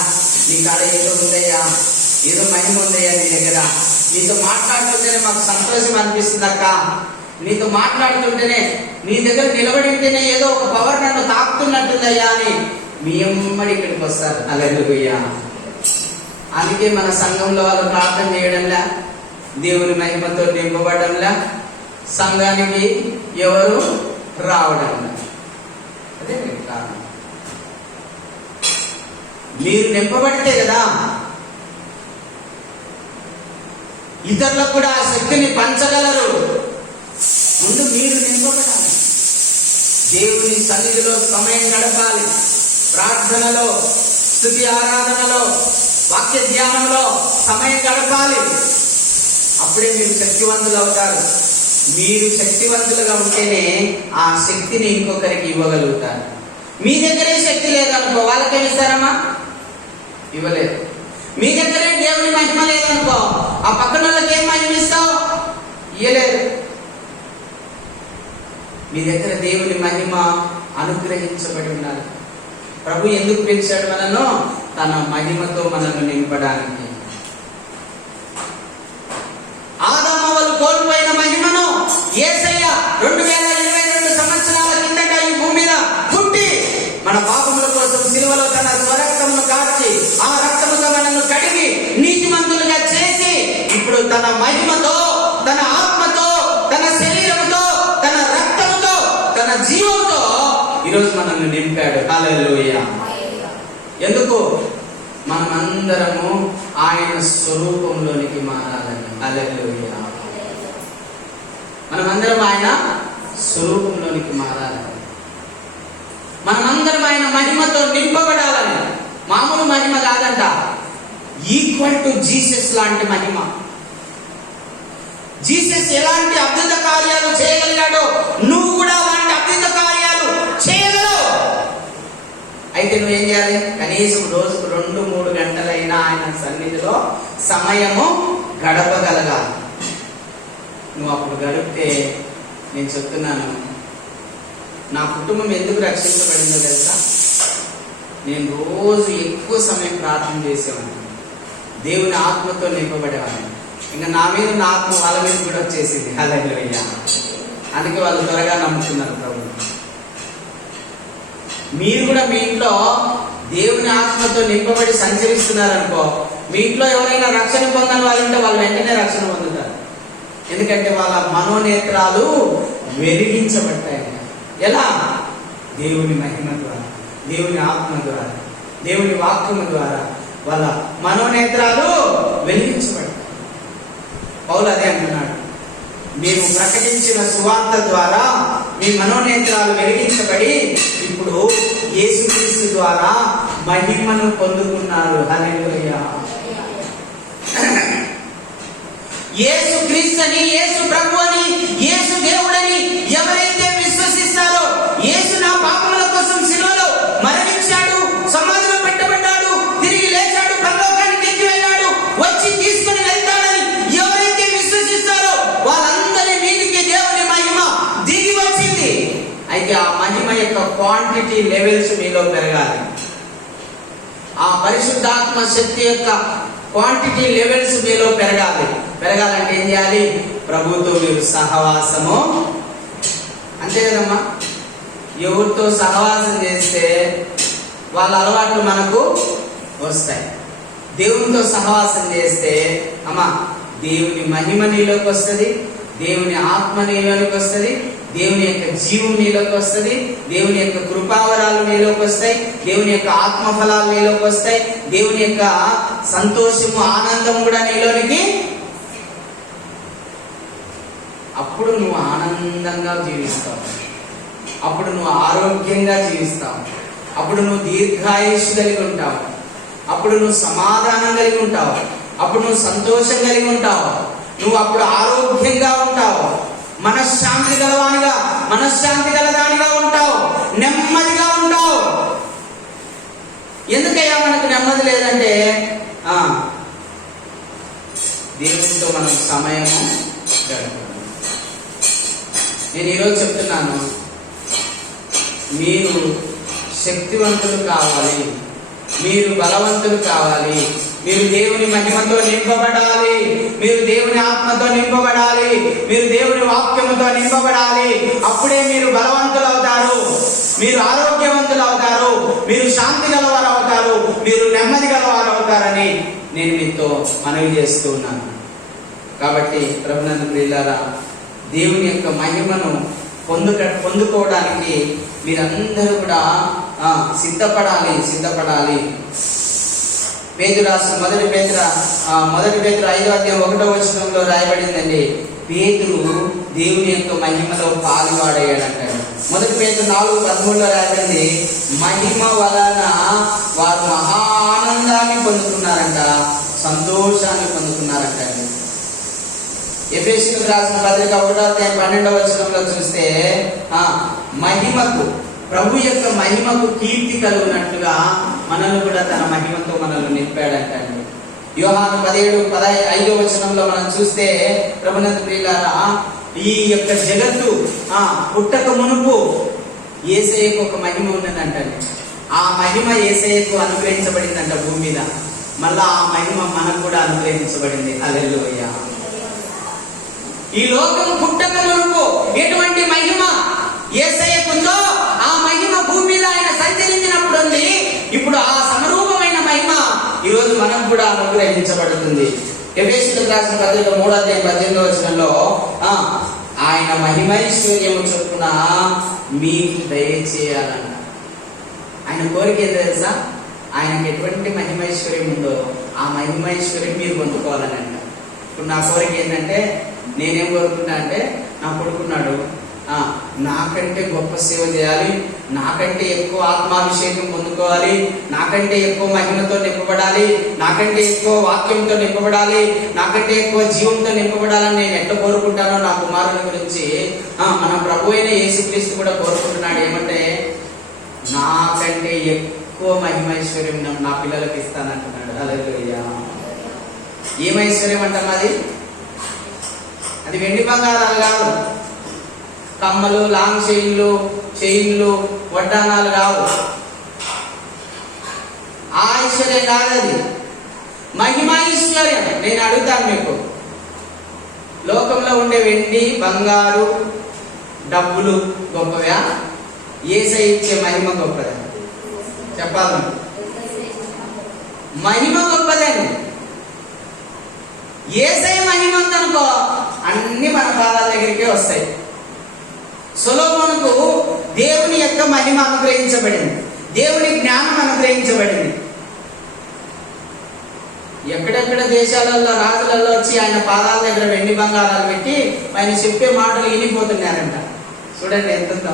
నీ కాడ ఏదో ఉందయ్యా, ఏదో మహిమ ఉందయ్యా నీ దగ్గర, నీతో మాట్లాడుతుంటేనే మాకు సంతోషం అనిపిస్తుంది అక్క, నీతో మాట్లాడుతుంటేనే, నీ దగ్గర నిలబడితేనే ఏదో ఒక పవర్ నన్ను తాకుతున్నట్టుందయ్యా అని మీ అమ్మడి ఇక్కడికి వస్తారు. హల్లెలూయా. అందుకే మన సంఘంలో వాళ్ళు ప్రార్థన చేయడంలా, దేవుని మహిమతో నింపబడంలా, సంఘానికి ఎవరు రావడంలా. అదే కారణం. మీరు నింపబడితే కదా ఇతరులకు కూడా ఆ శక్తిని పంచగలరు. ముందు మీరు నింపబడాలి, దేవుని సన్నిధిలో సమయం గడపాలి, ప్రార్థనలో, స్తుతి ఆరాధనలో, వాక్య ధ్యానంలో సమయం గడపాలి. అప్పుడే మీరు శక్తివంతులు అవుతారు. మీరు శక్తివంతులుగా ఉంటేనే ఆ శక్తిని ఇంకొకరికి ఇవ్వగలుగుతారు. మీ దగ్గరే శక్తి లేదనుకో, వాళ్ళకేమి ఇస్తారమ్మా? ఇవ్వలేదు. మీ దగ్గరే దేవుని మహిమ లేదనుకో, ఆ పక్కన వాళ్ళకి ఏం మహిమ ఇస్తావు? ఇవ్వలేదు. మీ దగ్గర దేవుని మహిమ అనుగ్రహించబడి ఉండాలి. ప్రభు ఎందుకు పిలిచాడు మనను? తన మహిమతో మనల్ని నింపడానికి. ఆదాము వాళ్ళు కోల్పోయిన మహిమను యేసయ్య 2023 తన మహిమతో, తన ఆత్మతో, తన శరీరంతో, తన రక్తంతో, తన జీవంతో ఈరోజు మనల్ని నింపాడు. హల్లెలూయా. ఎందుకు? మనమందరము ఆయన స్వరూపంలోనికి మారాలని. హల్లెలూయా. మనమందరం ఆయన స్వరూపంలోనికి మారాలని, మనమందరం ఆయన మహిమతో నింపబడాలని. మామూలు మహిమ కాదంట, ఈక్వల్ టు జీసస్ లాంటి మహిమ. జీసస్ ఎలాంటి అద్భుత కార్యాలు చేయగలిగాడో నువ్వు కూడా అలాంటి అద్భుత కార్యాలు చేయగలవు. అయితే నువ్వేం చేయాలి? కనీసం రోజుకు 2-3 గంటలైనా ఆయన సన్నిధిలో సమయము గడపగలగాలి. నువ్వు అప్పుడు గడిపితే, నేను చెప్తున్నాను, నా కుటుంబం ఎందుకు రక్షించబడిందో తెలుసా? నేను రోజు ఎక్కువ సమయం ప్రార్థన చేసేవాడిని, దేవుని ఆత్మతో నింపబడేవాడిని. ఇంకా నా మీద నా ఆత్మ వాళ్ళ మీద కూడా వచ్చేసింది. హల్లెలూయా. అందుకే వాళ్ళు త్వరగా నమ్ముతున్నారు ప్రభు. మీరు కూడా మీ ఇంట్లో దేవుని ఆత్మతో నింపబడి సంచరిస్తున్నారనుకో, మీ ఇంట్లో ఎవరైనా రక్షణ పొందని వాళ్ళు ఉంటే వాళ్ళు వెంటనే రక్షణ పొందుతారు. ఎందుకంటే వాళ్ళ మనోనేత్రాలు వెలిగించబడతాయి. ఎలా? దేవుని మహిమ ద్వారా, దేవుని ఆత్మ ద్వారా, దేవుని వాక్యము ద్వారా వాళ్ళ మనోనేత్రాలు వెలిగించబడతాయి. పౌలు అదే అంటున్నాడు, మీరు ప్రకటించిన సువార్త ద్వారా మీ మనోనేత్రాలు వెలిగించబడి ఇప్పుడు యేసుక్రీస్తు ద్వారా మహిమను పొందుకున్నారు. హల్లెలూయా. యేసు క్రీస్తుని, యేసు ప్రభు అని, యేసు దేవుడని ఎవరైతే విశ్వసిస్తారో, యేసు నా పాపముల కోసం శిలువలో మరణించాడు, సమాధిలో పెట్టబడ్డాడు, తిరిగి లేచాడు, పరలోకానికి ఎక్కి వెళ్ళాడు, వచ్చి తీసుకుని వెళ్తాడని ఎవరైతే విశ్వసిస్తారో వాళ్ళందరి మీదికి దేవుని మహిమ దిగి వచ్చింది. అయితే ఆ మహిమ యొక్క క్వాంటిటీ లెవెల్స్ మీలో పెరగాలి. ఆ పరిశుద్ధాత్మ శక్తి యొక్క క్వాంటిటీ లెవెల్స్ మీలో పెరగాలి. పెరగాలంటే ఏం చేయాలి? ప్రభుతో మీరు సహవాసము. అంతే కదమ్మా. ఎవరితో సహవాసం చేస్తే వాళ్ళ అలవాట్లు మనకు వస్తాయి. దేవునితో సహవాసం చేస్తే అమ్మా దేవుని మహిమ నీలోకి వస్తుంది, దేవుని ఆత్మ నీలోకి వస్తుంది, దేవుని యొక్క జీవం నీలోకి వస్తుంది, దేవుని యొక్క కృపావరాలు నీలోకి వస్తాయి, దేవుని యొక్క ఆత్మఫలాలు నీలోకి వస్తాయి, దేవుని యొక్క సంతోషము, ఆనందం కూడా నీలోనికి. అప్పుడు నువ్వు ఆనందంగా జీవిస్తావు, అప్పుడు నువ్వు ఆరోగ్యంగా జీవిస్తావు, అప్పుడు నువ్వు దీర్ఘాయుష్ కలిగి ఉంటావు, అప్పుడు నువ్వు సమాధానం కలిగి ఉంటావు, అప్పుడు నువ్వు సంతోషం కలిగి ఉంటావు, నువ్వు అప్పుడు ఆరోగ్యంగా ఉంటావు, మనశ్శాంతి గలదానిగా ఉంటావు, నెమ్మదిగా ఉంటావు. ఎందుకయ్యా మనకు నెమ్మది లేదంటే దేవునితో మనం సమయము గడపాలి. నేను ఈరోజు చెప్తున్నాను, మీరు శక్తివంతులు కావాలి, మీరు బలవంతులు కావాలి, మీరు దేవుని మహిమతో నింపబడాలి, మీరు దేవుని ఆత్మతో నింపబడాలి, మీరు దేవుని వాక్యముతో నింపబడాలి. అప్పుడే మీరు బలవంతులు అవుతారు, మీరు ఆరోగ్యవంతులు అవుతారు, మీరు శాంతి గలవారు అవుతారు, మీరు నెమ్మది గలవారు అవుతారని నేను మీతో మనవి చేస్తూ ఉన్నాను. కాబట్టి ప్రభునందు ప్రియులారా, దేవుని యొక్క మహిమను పొందుకోవడానికి మీరందరూ కూడా సిద్ధపడాలి. పేతురు రాసిన మొదటి పేతురు 5వ అధ్యాయం 1వ వచనంలో రాయబడిందండి, పేతురు దేవుని యొక్క మహిమలో పాలువాడయ్యాడంటాడు. మొదటి పేతురు 4:13లో రాయబడింది, మహిమ వలన వారు మహా ఆనందాన్ని పొందుకున్నారంట, సంతోషాన్ని పొందుకున్నారంటండి. ఎఫెసీయులకు రాసిన పత్రిక 1వ అధ్యాయం 12వ వచనంలో చూస్తే మహిమకు, ప్రభు యొక్క మహిమకు కీర్తి కలుగునట్లుగా మనల్ని కూడా తన మహిమతో మనల్ని నింపాడంటండి. యోహాను 17:5వ వచనంలో మనం చూస్తే, ప్రభునందు ప్రియులారా, ఈ యొక్క జగత్తు పుట్టక మునుపు యేసయ్యకు ఒక మహిమ ఉన్నదంటండి. ఆ మహిమ యేసయ్యకు అనుగ్రహించబడిందంట భూమి మీద. మళ్ళా ఆ మహిమ మనకు కూడా అనుగ్రహించబడింది. హల్లెలూయా. ఈ లోకం పుట్టక మునుపు ఎటువంటి మహిమ యేసయ్యకుందో ఆ మహిమ భూమి మీద ఆయన సంచరించినప్పుడు ఉంది. ఇప్పుడు ఆ సమరూపమైన మహిమ ఈరోజు మనకు కూడా అనుగ్రహించబడుతుంది. ఎఫెసీయులకు రాసిన పత్రిక 3:18 ఆయన మహిమైశ్వర్యము చొప్పున మీకు దయచేయాలన్న. ఆయన కోరిక ఏదో తెలుసా? ఆయనకు ఎటువంటి మహిమైశ్వర్యం ఉందో ఆ మహిమైశ్వర్యం మీరు పొందుకోవాలని అంట. ఇప్పుడు నా కోరిక ఏంటంటే, నేనేం కోరుకుంటా అంటే, నా కొడుకున్నాడు, నాకంటే గొప్ప సేవ చేయాలి, నాకంటే ఎక్కువ ఆత్మాభిషేకం పొందుకోవాలి, నాకంటే ఎక్కువ మహిమతో నింపబడాలి, నాకంటే ఎక్కువ వాక్యంతో నింపబడాలి, నాకంటే ఎక్కువ జీవంతో నింపబడాలని నేను ఎట్లా కోరుకుంటానో నా కుమారుని గురించి మన ప్రభు అయిన యేసుక్రీస్తు కూడా కోరుకుంటున్నాడు. ఏమంటే, నాకంటే ఎక్కువ మహిమైశ్వర్యం నా పిల్లలకు ఇస్తానంటున్నాడు. హల్లెలూయా. ఏమైశ్వర్యం అంటాం? అది వెండి బంగారాలు కాదు, కమ్మలు, లాంగ్ చైన్లు, వడ్డానాలు కావు. ఆ ఐశ్వర్యం కాదు, అది మహిమైశ్వర్యం. నేను అడుగుతాను మీకు, లోకంలో ఉండే వెండి, బంగారు, డబ్బులు గొప్పవా? యేసయ్య ఇచ్చే మహిమ గొప్పదా? చెప్పాలి. మహిమ గొప్పదండి. యేసయ్య మహిమ ఉందనుకో అన్ని మన పాదాల దగ్గరికే వస్తాయి. సొలొమోనుకు దేవుని యొక్క మహిమ అనుగ్రహించబడింది, దేవుని జ్ఞానం అనుగ్రహించబడింది. ఎక్కడెక్కడ దేశాలలో రాజులలో వచ్చి ఆయన పాదాల దగ్గర వెండి బంగారాలు పెట్టి ఆయన చెప్పే మాటలు వినిపోతున్నారంట. చూడండి ఎంత.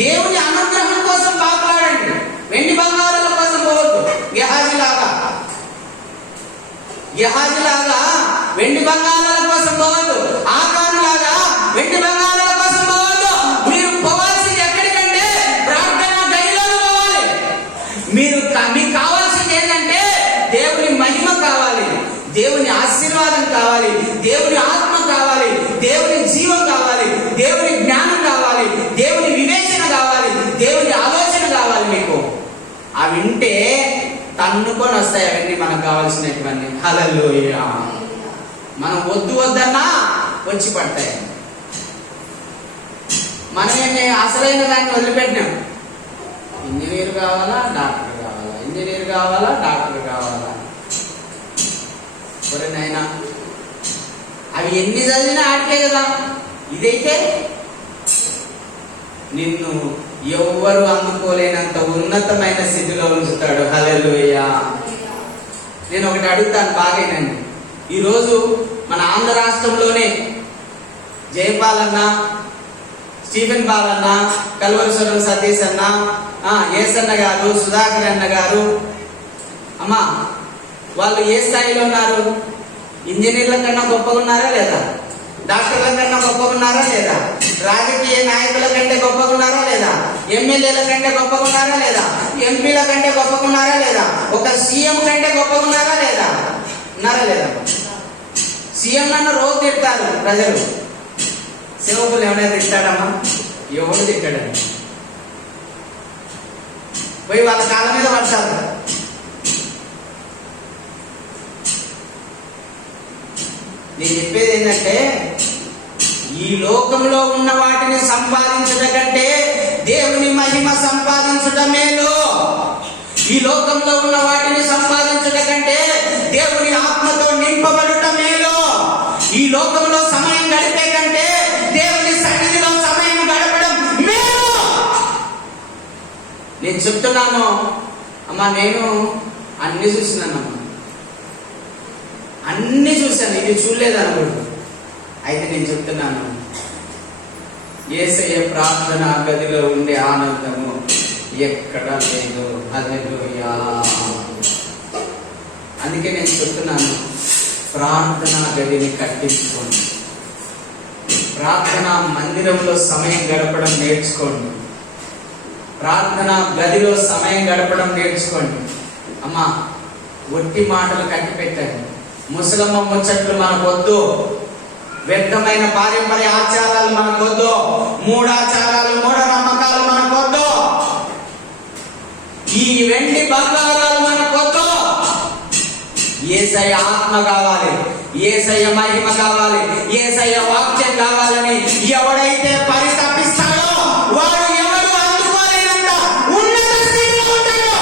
దేవుని అనుగ్రహం కోసం కాపాడండి, వెండి బంగారాల కోసం పోవద్దు. గెహాజీలాగా వెండి బంగారాల కోసం పోవద్దు. ఆకానులాగా వెండి బంగారాల కోసం పోవద్దు. మీరు పోవాల్సింది ఎక్కడికంటే ప్రార్థన గదిలో పోవాలి. మీకు కావాల్సింది ఏంటంటే దేవుని మహిమ కావాలి, దేవుని ఆశీర్వాదం కావాలి, దేవుని ఆత్మ కావాలి, దేవుని జీవం కావాలి, దేవుని జ్ఞానం కావాలి, దేవుని వివేచన కావాలి, దేవుని ఆలోచన కావాలి. మీకు అవి వింటే తన్నుకొని వస్తాయి అవన్నీ మనకు కావాల్సినటువంటి. హల్లెలూయా. మనం వద్దన్నా వచ్చి పడతాయి. మనమేమి అసలైన దాన్ని వదిలిపెట్టినాం. ఇంజనీర్ కావాలా, డాక్టర్ కావాలా, ఇంజనీర్ కావాలా, డాక్టర్ కావాలా. నాయనా, అవి ఎన్ని చదివినా ఆడికే కదా. ఇదైతే నిన్ను ఎవ్వరు అందుకోలేనంత ఉన్నతమైన స్థితిలో ఉంచుతాడు. హల్లెలూయా. నేను ఒకటి అడుగుతాను, బాగేనండి. ఈరోజు మన ఆంధ్ర రాష్ట్రంలోనే జయపాల్ అన్న, స్టీఫెన్ బాల్ అన్న, కల్వరిశ్వరం సతీష్ అన్న, ఏసన్న గారు, సుధాకర్ అన్న గారు, అమ్మా వాళ్ళు ఏ స్థాయిలో ఉన్నారు? ఇంజనీర్ల కన్నా గొప్పగా ఉన్నారా లేదా? డాక్టర్ల కన్నా గొప్పగా ఉన్నారా లేదా? రాజకీయ నాయకుల కంటే గొప్పగా ఉన్నారా లేదా? ఎమ్మెల్యేల కంటే గొప్పగా ఉన్నారా లేదా? ఎంపీల కంటే గొప్పగా ఉన్నారా లేదా? ఒక సీఎం కంటే గొప్పగా ఉన్నారా లేదా? ఉన్నారా లేదా? సీఎం అన్న రోజు తిడతారు ప్రజలు. సేవకులు ఎవరైనా తిట్టాడమ్మా? ఎవరు తిట్టాడని పోయి వాళ్ళ కాళ్ళ మీద పడతారు. నేను చెప్పేది ఏంటంటే, ఈ లోకంలో ఉన్న వాటిని సంపాదించడం కంటే దేవుని మహిమ సంపాదించడం మేలు. ఈ లోకంలో ఉన్న వాటిని సంపాదించడం కంటే దేవుని ఆత్మతో నింపబడటం మేలు. ఈ లోకంలో సమయం గడిపే కంటే దేవుని సన్నిధిలో సమయం గడపడం మేలు. నేను చెప్తున్నాను అమ్మా, నేను అన్ని చూసినానమ్మా, అన్ని చూశాను, ఇది చూడలేదు అనుకోండి. అయితే నేను చెప్తున్నాను, యేసయ్య ప్రార్థన గదిలో ఉండే ఆనందము ఎక్కడా లేదు. హల్లెలూయా. అందుకే నేను చెప్తున్నాను, ప్రార్థనా గదిని కట్టించుకోండి, ప్రార్థనా మందిరంలో సమయం గడపడం నేర్చుకోండి, ప్రార్థనా గదిలో సమయం గడపడం నేర్చుకోండి. అమ్మా, ఒట్టి మాటలు కట్టి పెట్టండి. ముసలమ్మ ముచ్చట్లు మనకొద్దు, వ్యర్థమైన పారంపర్య ఆచారాలు మనకొద్దు, మూఢాచారాలు, మూఢనమ్మకాలు మనకొద్దు, ఈ వెండి బంగారాలు మనకొద్దు. యేసయ్య ఆత్మ కావాలి, యేసయ్య మహిమ కావాలి, యేసయ్య వాక్యం కావాలని ఎవడైతే పరితపిస్తాడో వాడు ఎవరు అందుకోలేనంత ఉన్నత స్థితిలో ఉంటాడు.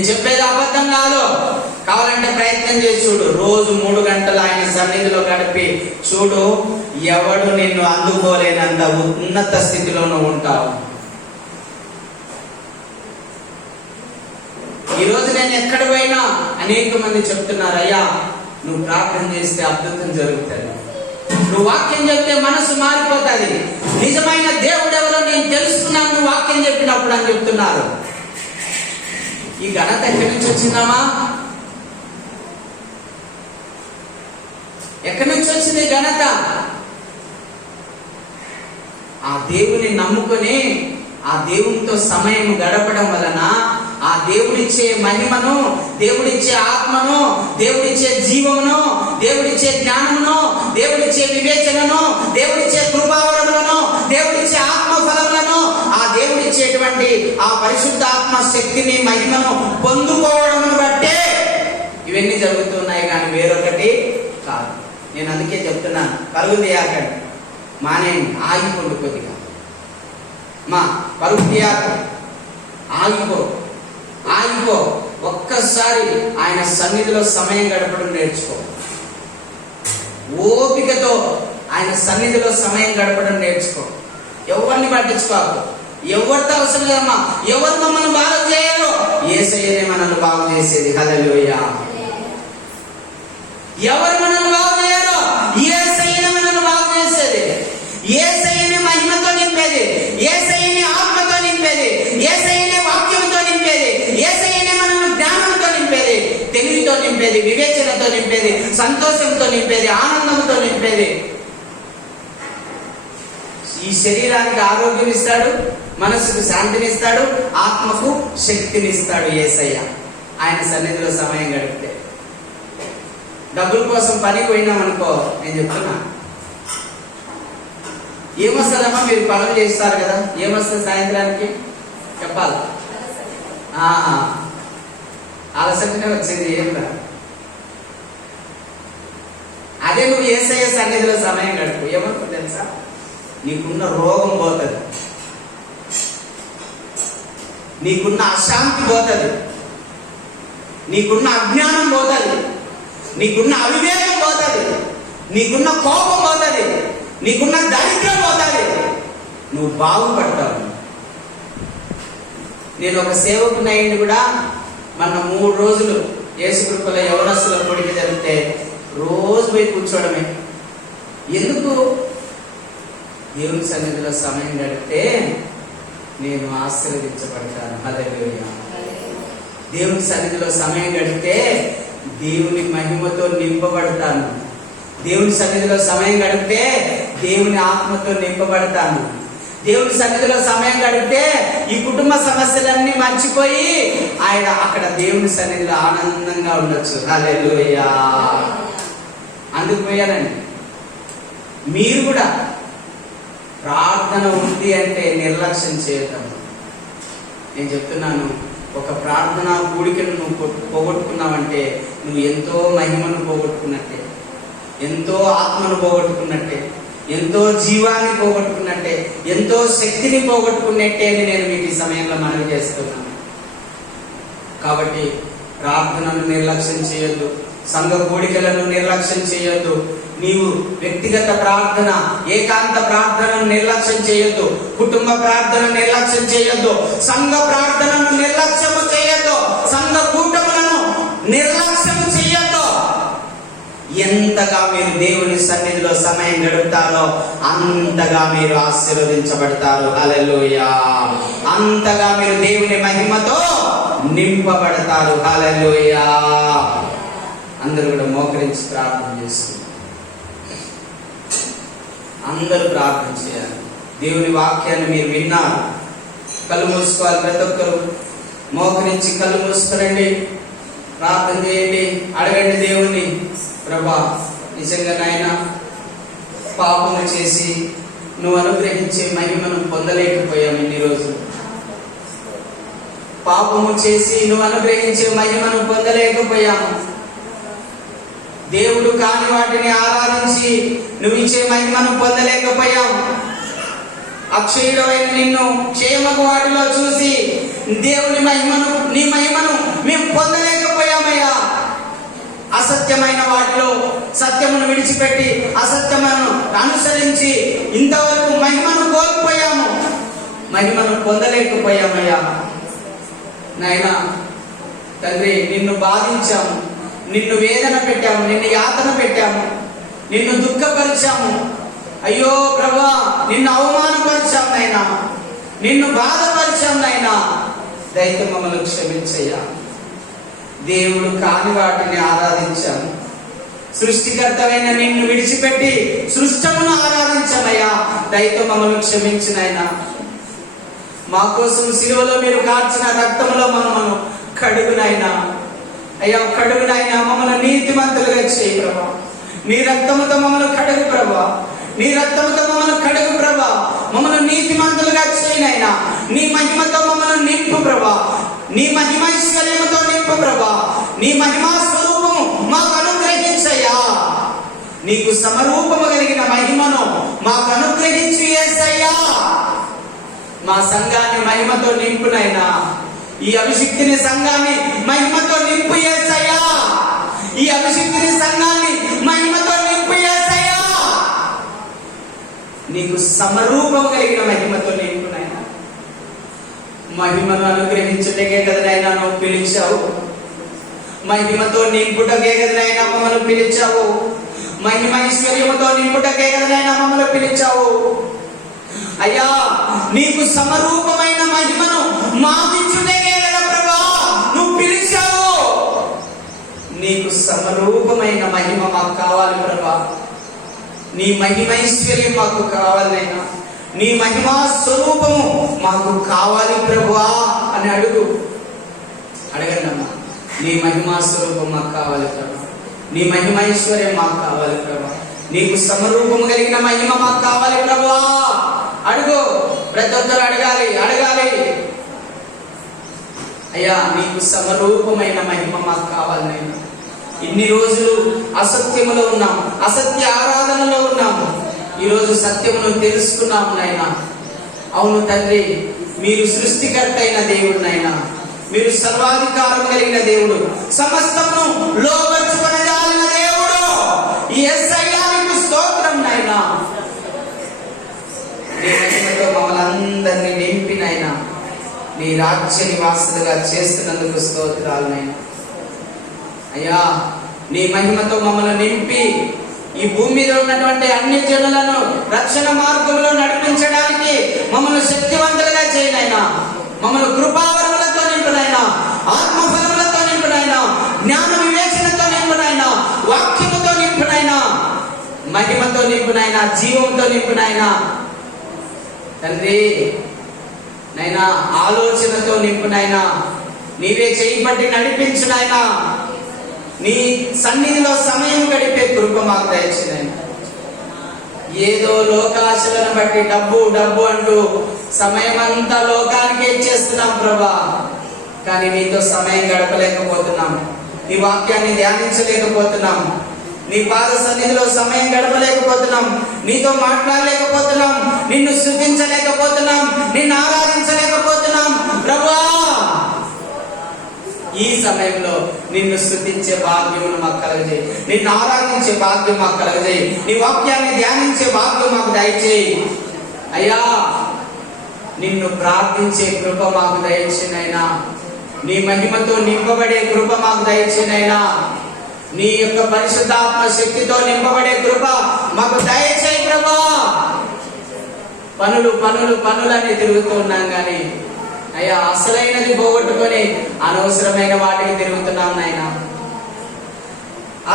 నేను చెప్పేది అబద్ధం కాదు. కావాలంటే ప్రయత్నం చేసి చూడు. రోజు 3 గంటలు ఆయన సన్నిధిలో గడిపి చూడు, ఎవడు నిన్ను అందుకోలేనంత ఉన్నత స్థితిలోనూ ఉంటావు. ఈరోజు నేను ఎక్కడ పోయినా అనేక మంది చెప్తున్నారు, అయ్యా నువ్వు ప్రార్థన చేస్తే అద్భుతం జరుగుతుంది, నువ్వు వాక్యం చెప్తే మనసు మారిపోతుంది, నిజమైన దేవుడు ఎవరో నేను తెలుసుకున్నాను నువ్వు వాక్యం చెప్పినప్పుడు అని చెప్తున్నారు. ఈ ఘనత ఎక్కడి నుంచి వచ్చిందమ్మా? ఎక్కడి నుంచి వచ్చింది ఘనత? ఆ దేవుని నమ్ముకొని ఆ దేవునితో సమయం గడపడం వలన ఆ దేవుడిచ్చే మహిమను, దేవుడిచ్చే ఆత్మను, దేవుడిచ్చే జీవమును, దేవుడిచ్చే జ్ఞానమును, దేవుడిచ్చే వివేచనను, దేవుడిచ్చే కృపావరములను, దేవుడిచ్చే ఆత్మ ఫలములను, ఆ దేవుడిచ్చేటువంటి ఆ పరిశుద్ధ ఆత్మ శక్తిని, మహిమను పొందుకోవడమును బట్టే ఇవన్నీ జరుగుతున్నాయి, కానీ వేరొకటి కాదు. నేను అందుకే చెప్తున్నాను, పరుగు తీయకండి, మానేయండి, ఆగిపోండి కొద్దిగా. మా పరుగు తీయకండి, ఆగిపో. ఒక్కసారి ఆయన సన్నిధిలో సమయం గడపడం నేర్చుకో. ఓపికతో ఆయన సన్నిధిలో సమయం గడపడం నేర్చుకో. ఎవరిని పట్టించుకోకు, ఎవరితో అవసరం లేదమ్మా. ఎవరు మమ్మల్ని బాగు చేయరు, యేసయ్యనే మనల్ని బాగు చేసేది. హల్లెలూయా. ఎవరు మనల్ని బాగు చేయరు, యేసయ్యనే మనల్ని బాగు చేసేది. యేసయ్యనే మహిమతో నింపేది, యేసయ్యనే ఆత్మతో నింపేది, యేసయ్యనే వాక్యంతో నింపేది, యేసయ్యనే మనల్ని జ్ఞానంతో నింపేది, తెలివితో నింపేది, వివేచనతో నింపేది, సంతోషంతో నింపేది, ఆనందంతో నింపేది. ఈ శరీరానికి ఆరోగ్యం ఇస్తాడు, మనసుకు శాంతినిస్తాడు, ఆత్మకు శక్తినిస్తాడు యేసయ్య ఆయన సన్నిధిలో సమయం గడిపితే. డబ్బుల కోసం పనికి పోయినామనుకో, నేను చెప్తున్నా, ఏమొస్తుందమ్మా? మీరు పనులు చేస్తారు కదా, ఏమొస్తుంది సాయంత్రానికి? చెప్పాలి, అలసటనే వచ్చేది, ఏం రా. అదే నువ్వు యేసయ్య సన్నిధిలో సమయం గడుపు, ఏమవుతుంది తెలుసా? నీకున్న రోగం పోతుంది, నీకున్న అశాంతి పోతుంది, నీకున్న అజ్ఞానం పోతుంది, నీకున్న అవివేకం పోతుంది, నీకున్న కోపం పోతుంది, నీకున్న దరిద్రం పోతుంది, నువ్వు బాగుపడతావు. నేను ఒక సేవకునైంది కూడా మన 3 రోజులు యేసుకృపల యవనస్తుల కొడుకు జరిగితే రోజు పోయి కూర్చోవడమే. ఎందుకు? దేవుని సన్నిధిలో సమయం గడిపితే నేను ఆశీర్వదించబడతాను. హల్లెలూయా. దేవుని సన్నిధిలో సమయం గడిపితే దేవుని మహిమతో నింపబడతాను. దేవుని సన్నిధిలో సమయం గడిపితే దేవుని ఆత్మతో నింపబడతాను. దేవుని సన్నిధిలో సమయం గడిపితే ఈ కుటుంబ సమస్యలన్నీ మర్చిపోయి ఆయన అక్కడ దేవుని సన్నిధిలో ఆనందంగా ఉండొచ్చు. హల్లెలూయా. అందుకు పోయానండి. మీరు కూడా ప్రార్థన ఉంది అంటే నిర్లక్ష్యం చేయటం. నేను చెప్తున్నాను, ఒక ప్రార్థన కూడికను నువ్వు పోగొట్టుకున్నావంటే నువ్వు ఎంతో మహిమను పోగొట్టుకున్నట్టే, ఎంతో ఆత్మను పోగొట్టుకున్నట్టే, ఎంతో జీవాన్ని పోగొట్టుకున్నట్టే, ఎంతో శక్తిని పోగొట్టుకున్నట్టే అని నేను మీకు ఈ సమయంలో మనవి చేస్తున్నాను. కాబట్టి ప్రార్థనను నిర్లక్ష్యం చేయొద్దు, సంఘ కూడికలను నిర్లక్ష్యం చేయొద్దు, నీవు వ్యక్తిగత ప్రార్థన, ఏకాంత ప్రార్థనను నిర్లక్ష్యం చేయొద్దు, కుటుంబ ప్రార్థనను నిర్లక్ష్యం చేయొద్దు, సంఘ ప్రార్థనను నిర్లక్ష్యము చేయొద్దు, సంఘ కూటములను నిర్లక్ష్యం చేయొద్దు. ఎంతగా మీరు దేవుని సన్నిధిలో సమయం గడుపుతారో అంతగా మీరు ఆశీర్వదించబడతారు. హల్లెలూయా. అంతగా మీరు దేవుని మహిమతో నింపబడతారు. హల్లెలూయా. అందరూ కూడా మోకరించి ప్రార్థన చేస్తున్నారు. అందరూ ప్రార్థన చేయాలి. దేవుని వాక్యాన్ని మీరు విన్నారు, కళ్ళు మూసుకోవాలి. ప్రతి ఒక్కరు మోకరించి కళ్ళు మూసుకోనండి, ప్రార్థన చేయండి, అడగండి దేవుణ్ణి. ప్రభా, నిజంగా నాయన పాపము చేసి నువ్వు అనుగ్రహించే మహిమను పొందలేకపోయాము. ఇన్ని రోజులు పాపము చేసి నువ్వు అనుగ్రహించే మహిమను పొందలేకపోయాము. దేవుడు కాని వాటిని ఆరాధించి నువ్వు ఇచ్చే మహిమను పొందలేకపోయాము. అక్షయుడైన నిన్ను క్షేమకు వాటిలో చూసి దేవుని మహిమను నీ మహిమను మేము పొందలేకపోయామయ్యా. అసత్యమైన వాటిలో సత్యమును విడిచిపెట్టి అసత్యమును అనుసరించి ఇంతవరకు మహిమను కోల్పోయాము, మహిమను పొందలేకపోయామయ్యా. నాయనా తండ్రి, నిన్ను బాధించాము, నిన్ను వేదన పెట్టాము, నిన్ను యాతన పెట్టాము, నిన్ను దుఃఖపరిచాము. అయ్యో ప్రభువా, నిన్ను అవమానపరిచాము నాయనా, నిన్ను బాధపరిచాము నాయనా. దయతో మమ్మల్ని క్షమించయ్యా. దేవుడు కాని వాటిని ఆరాధించాము, సృష్టికర్తమైన నిన్ను విడిచిపెట్టి సృష్టమును ఆరాధించామయ్యా. దయతో మమ్మల్ని క్షమించినైనా, మా కోసం సిలువలో మీరు కార్చిన రక్తములో మనము కడుగునైనా అయ్యా, కడుగునైనా మమ్మల్ని నీతిమంతులుగా చేయి ప్రభా. నీ రక్తముతో మమ్మల్ని కడుగు ప్రభా, నీ రక్తముతో మమ్మల్ని కడుగు ప్రభా. మమ్మల్ని నీతిమంతులుగా చేయనైనా, నీ మహిమతో మమ్మల్ని నింపు ప్రభా, నీ మహిమైశ్వర్యముతో నింపు ప్రభా. నీ మహిమా స్వరూపము మాకు అనుగ్రహించయ్యా. నీకు సమరూపము కలిగిన మహిమను మాకు అనుగ్రహించి యేసయ్యా. మా సంఘాన్ని మహిమతో నింపునైనా, ఈ అభిషిక్తిని సంఘాన్ని మహిమతో నింపు యేసయ్యా. ఈ అభిషిక్తిని సంఘాన్ని మహిమతో నింపు యేసయ్యా. నీకు సమరూపం కలిగిన మహిమతో నింపునైనా, మహిమను అనుగ్రహించుటకే కదనైనా నువ్వు పిలిచావు, మహిమతో నింపుటకే కదనైనా మమ్మల్ని పిలిచావు, మహిమైశ్వర్యముతో నింపుటకే కదనైనా మమ్మల్ని పిలిచావు. అయ్యా, నీకు సమరూపమైన మహిమను మాకిచ్చుటకే కదా ప్రభా నువ్వు పిలిచావు. నీకు సమరూపమైన మహిమ మాకు కావాలి ప్రభా. నీ మహిమైశ్వర్యం మాకు కావాలైనా, నీ మహిమా స్వరూపము మాకు కావాలి ప్రభువా అని అడగండి అమ్మా. నీ మహిమా స్వరూపం మాకు కావాలి ప్రభా, నీ మహిమైశ్వర్యం మాకు కావాలి ప్రభా, నీకు సమరూపము కలిగిన మహిమ మాకు కావాలి ప్రభువా. అడుగు, ప్రతి ఒక్కరు అడగాలి. అయ్యా, నీకు సమరూపమైన మహిమ మాకు కావాలైనా. ఇన్ని రోజులు అసత్యములో ఉన్నాము, అసత్య ఆరాధనలో ఉన్నాము. ఈరోజు సత్యమును తెలుసుకున్నాము నాయనా. అవును తండ్రి, మీరు సృష్టికర్త అయిన దేవుడు నాయనా, మీరు సర్వాధికారం కలిగిన దేవుడు, సమస్తమును లోబర్చుకొనగలిగిన దేవుడు. యేసయ్యా నీకు స్తోత్రం నాయనా. నీ మహిమతో మమ్మల్ని అందరినీ నింపినైనా, నీ రాజ్య నివాసులుగా చేస్తున్నందుకు స్తోత్రాలు నాయనా. అయ్యా, నీ మహిమతో మమ్మల్ని నింపి ఈ భూమి మీద ఉన్నటువంటి అన్ని జనులను రక్షణ మార్గంలో నడిపించడానికి మమ్మల్ని శక్తివంతులుగా చేయనైనా, మమ్మల్ని కృపావరములతో నింపునైనా, ఆత్మఫలములతో నింపునైనా, జ్ఞాన వివేచనతో నింపునైనా, వాక్యముతో నింపునైనా, మహిమతో నింపునైనా, జీవంతో నింపునైనా తండ్రి నైనా, ఆలోచనతో నింపునైనా, నీవే చేయబట్టి నడిపించునైనా, నీ సన్నిధిలో సమయం గడిపే కృప మాకు దయచేయనైనా. ఏదో లోకాశలను బట్టి డబ్బు డబ్బు అంటూ సమయం అంతా లోకానికి ఇచ్చేస్తున్నాం ప్రభా. కానీ నీతో సమయం గడపలేకపోతున్నాం, నీ వాక్యాన్ని ధ్యానించలేకపోతున్నాం, నీ పాద సన్నిధిలో సమయం గడపలేకపోతున్నాం, నీతో మాట్లాడలేకపోతున్నాం, నిన్ను స్తుతించలేకపోతున్నాం, నిన్ను ఆరాధించలేకపోతున్నాం ప్రభా. ఈ సమయంలో నిన్ను స్తుతించే భాగ్యమును మాకు కలగజేయి, నిన్ను ఆరాధించే భాగ్యం మాకు కలగజేయి, నీ వాక్యాన్ని ధ్యానించే భాగ్యం మాకు దయచేయి అయ్యా. నిన్ను ప్రార్థించే కృప మాకు దయచేనైనా, నీ మహిమతో నింపబడే కృప మాకు దయచేనైనా, నీ యొక్క పరిశుద్ధాత్మ శక్తితో నింపబడే కృప మాకు దయచేయి ప్రభా. పనులని తిరుగుతూ ఉన్నాం కానీ అయ్యా, అసలైనది పోగొట్టుకొని అనవసరమైన వాటికి తిరుగుతున్నాం నాయన.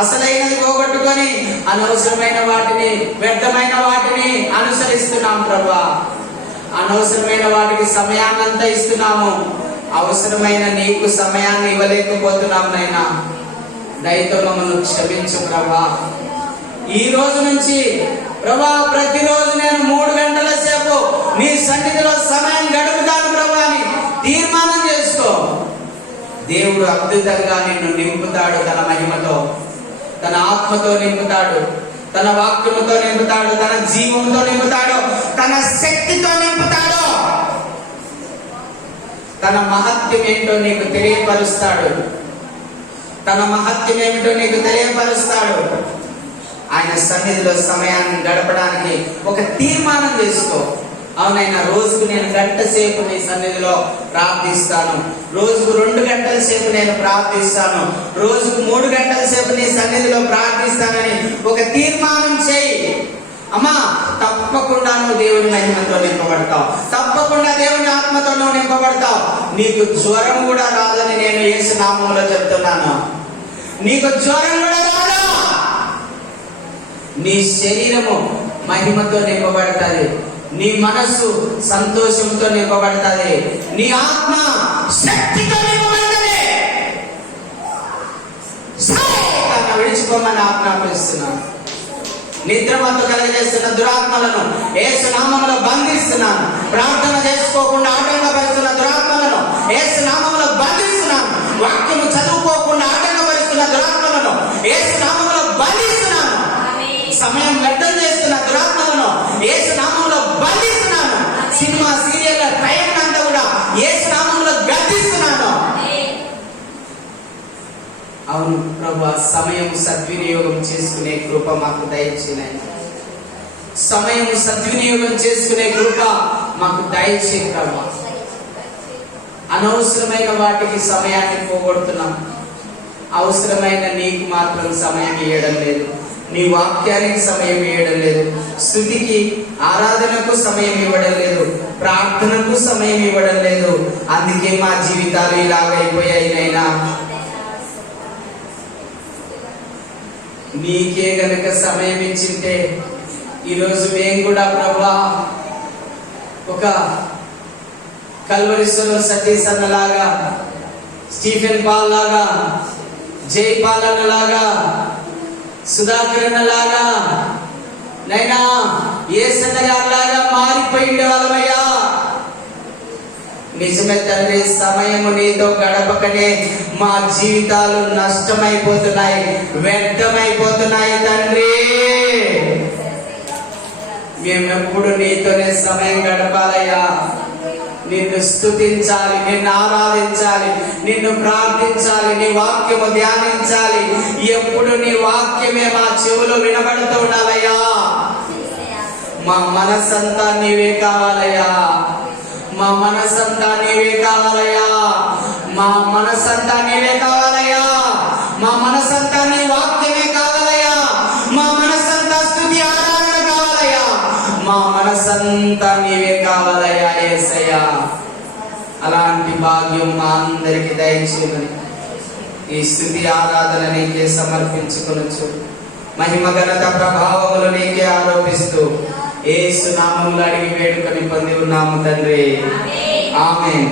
అసలైనది పోగొట్టుకొని అనవసరమైన వాటిని, వ్యర్థమైన వాటిని అనుసరిస్తున్నాం ప్రభా. అనవసరమైన వాటికి సమయాన్నంతా ఇస్తున్నాము, అవసరమైన నీకు సమయాన్ని ఇవ్వలేకపోతున్నాం నాయన. దయతో మమ్మల్ని క్షమించు ప్రభా. ఈ రోజు నుంచి ప్రభా, ప్రతిరోజు నేను 3 గంటల సేపు నీ సన్నిధిలో సమయం గడుపుతాను ప్రభా అని తీర్మానం చేసుకో. దేవుడు అద్భుతంగా నిన్ను నింపుతాడు, తన మహిమతో, తన ఆత్మతో నింపుతాడు, తన వాక్యముతో నింపుతాడు, తన జీవంతో నింపుతాడు, తన శక్తితో నింపుతాడు. తన మహత్యం ఏంటో నీకు తెలియపరుస్తాడు. తన మహత్యం ఏమిటో నీకు తెలియపరుస్తాడు. ఆయన సన్నిధిలో సమయాన్ని గడపడానికి ఒక తీర్మానం చేసుకో. అవునైనా రోజుకు నేను గంట సేపు నీ సన్నిధిలో ప్రార్థిస్తాను, రోజుకు 2 గంటల సేపు నేను ప్రార్థిస్తాను, రోజుకు 3 గంటల సేపు నీ సన్నిధిలో ప్రార్థిస్తానని ఒక తీర్మానం చేయి. అమ్మా, తప్పకుండా నువ్వు దేవుని మహిమతో నింపబడతావు, తప్పకుండా దేవుని ఆత్మతో నువ్వు నింపబడతావు. నీకు జ్వరం కూడా రాదని నేను యేసు నామములో చెప్తున్నాను. నీకు జ్వరం కూడా రాదా? నీ శరీరము మహిమతో నింపబడతాది, నీ మనస్సు సంతోషంతో నింపబడతాది, నీ ఆత్మ శక్తితో నింపబడతాది. విడిచిపోమని ఆజ్ఞాపిస్తున్నాను. నిద్రమత్తు కలగజేస్తున్న దురాత్మలను యేసు నామములో బంధిస్తున్నాను. ప్రార్థన చేసుకోకుండా ఆటంకపరుస్తున్న దురాత్మలను యేసు నామములో బంధిస్తున్నాను. వాక్యము చదువుకోకుండా ఆటంకపరుస్తున్న దురాత్మలను యేసు నామములో బంధిస్తున్నాను. సమయం వ్యర్థం చేస్తున్న దురాత్మలను యేసు నామములో బంధిస్తున్నాను. సినిమా సీరియల్ టైం అంతా కూడా యేసు నామములో గద్దిస్తున్నాను. అవును ప్రభువా, సమయం సద్వినియోగం చేసుకునే కృప మాకు దయచేయండి. సమయం సద్వినియోగం చేసుకునే కృప మాకు దయచేయండి ప్రభువా. అనవసరమైన వాటికి సమయాన్ని పోగొడుతున్నాం. అవసరమైన నీకు మాత్రం సమయం ఇవ్వడం లేదు, నీ వాక్యానికి సమయం ఇవ్వడం లేదు, స్తుతికి ఆరాధనకు సమయం ఇవ్వడం లేదు, ప్రార్థనకు సమయం ఇవ్వడం లేదు. అందుకే మా జీవితాలు ఇలాగైపోయాయి. నైనా నీకే గనక సమయం ఇచ్చింటే ఈరోజు మేము కూడా ప్రభువా ఒక కల్వరిస్లో సతీష్ అన్నలాగా, స్టీఫెన్ పాల్ లాగా, జైపాల్ అన్నలాగా, సుధాకర్ అన్నలాగా, నైనా యేసన్న గారిలాగా మారిపోయిండే వాళ్ళమయ్యా. నిజమే తండ్రి, సమయము నీతో గడపకనే మా జీవితాలు నష్టమైపోతున్నాయి, వ్యర్థమైపోతున్నాయి తండ్రి. మేమెప్పుడు నీతోనే సమయం గడపాలయ్యా. నిన్ను స్తుతించాలి, నిన్ను ఆరాధించాలి, నిన్ను ప్రార్థించాలి, నీ వాక్యము ధ్యానించాలి. ఎప్పుడు నీ వాక్యమే మా చెవులో వినబడుతూ ఉండాలయ్యా. మా మనసంతా నీవే కావాలయ్యా, మా మనసంతా నీవే కావాలయ్యా, మా మనసంతా నీవే కావాలయ్యా, మా మనసంతా నీ వాక్యమే కావాలయ్యా, మా మనసంతా స్తుతి ఆరాధన కావాలయ్యా, మా మనసంతా నీవే కావాలయ్యా యేసయ్యా. అలాంటి భాగ్యం మా అందరికి దయచేయమని ఈ స్తుతి ఆరాధన నీకే సమర్పించుకొనొచ్చు. మహిమ ఘనత ప్రభావములు నీకే ఆరోపిస్తూ యేసు నామములో అడిగి వేడుకొని పొంది ఉన్నాము తండ్రి. ఆమేన్.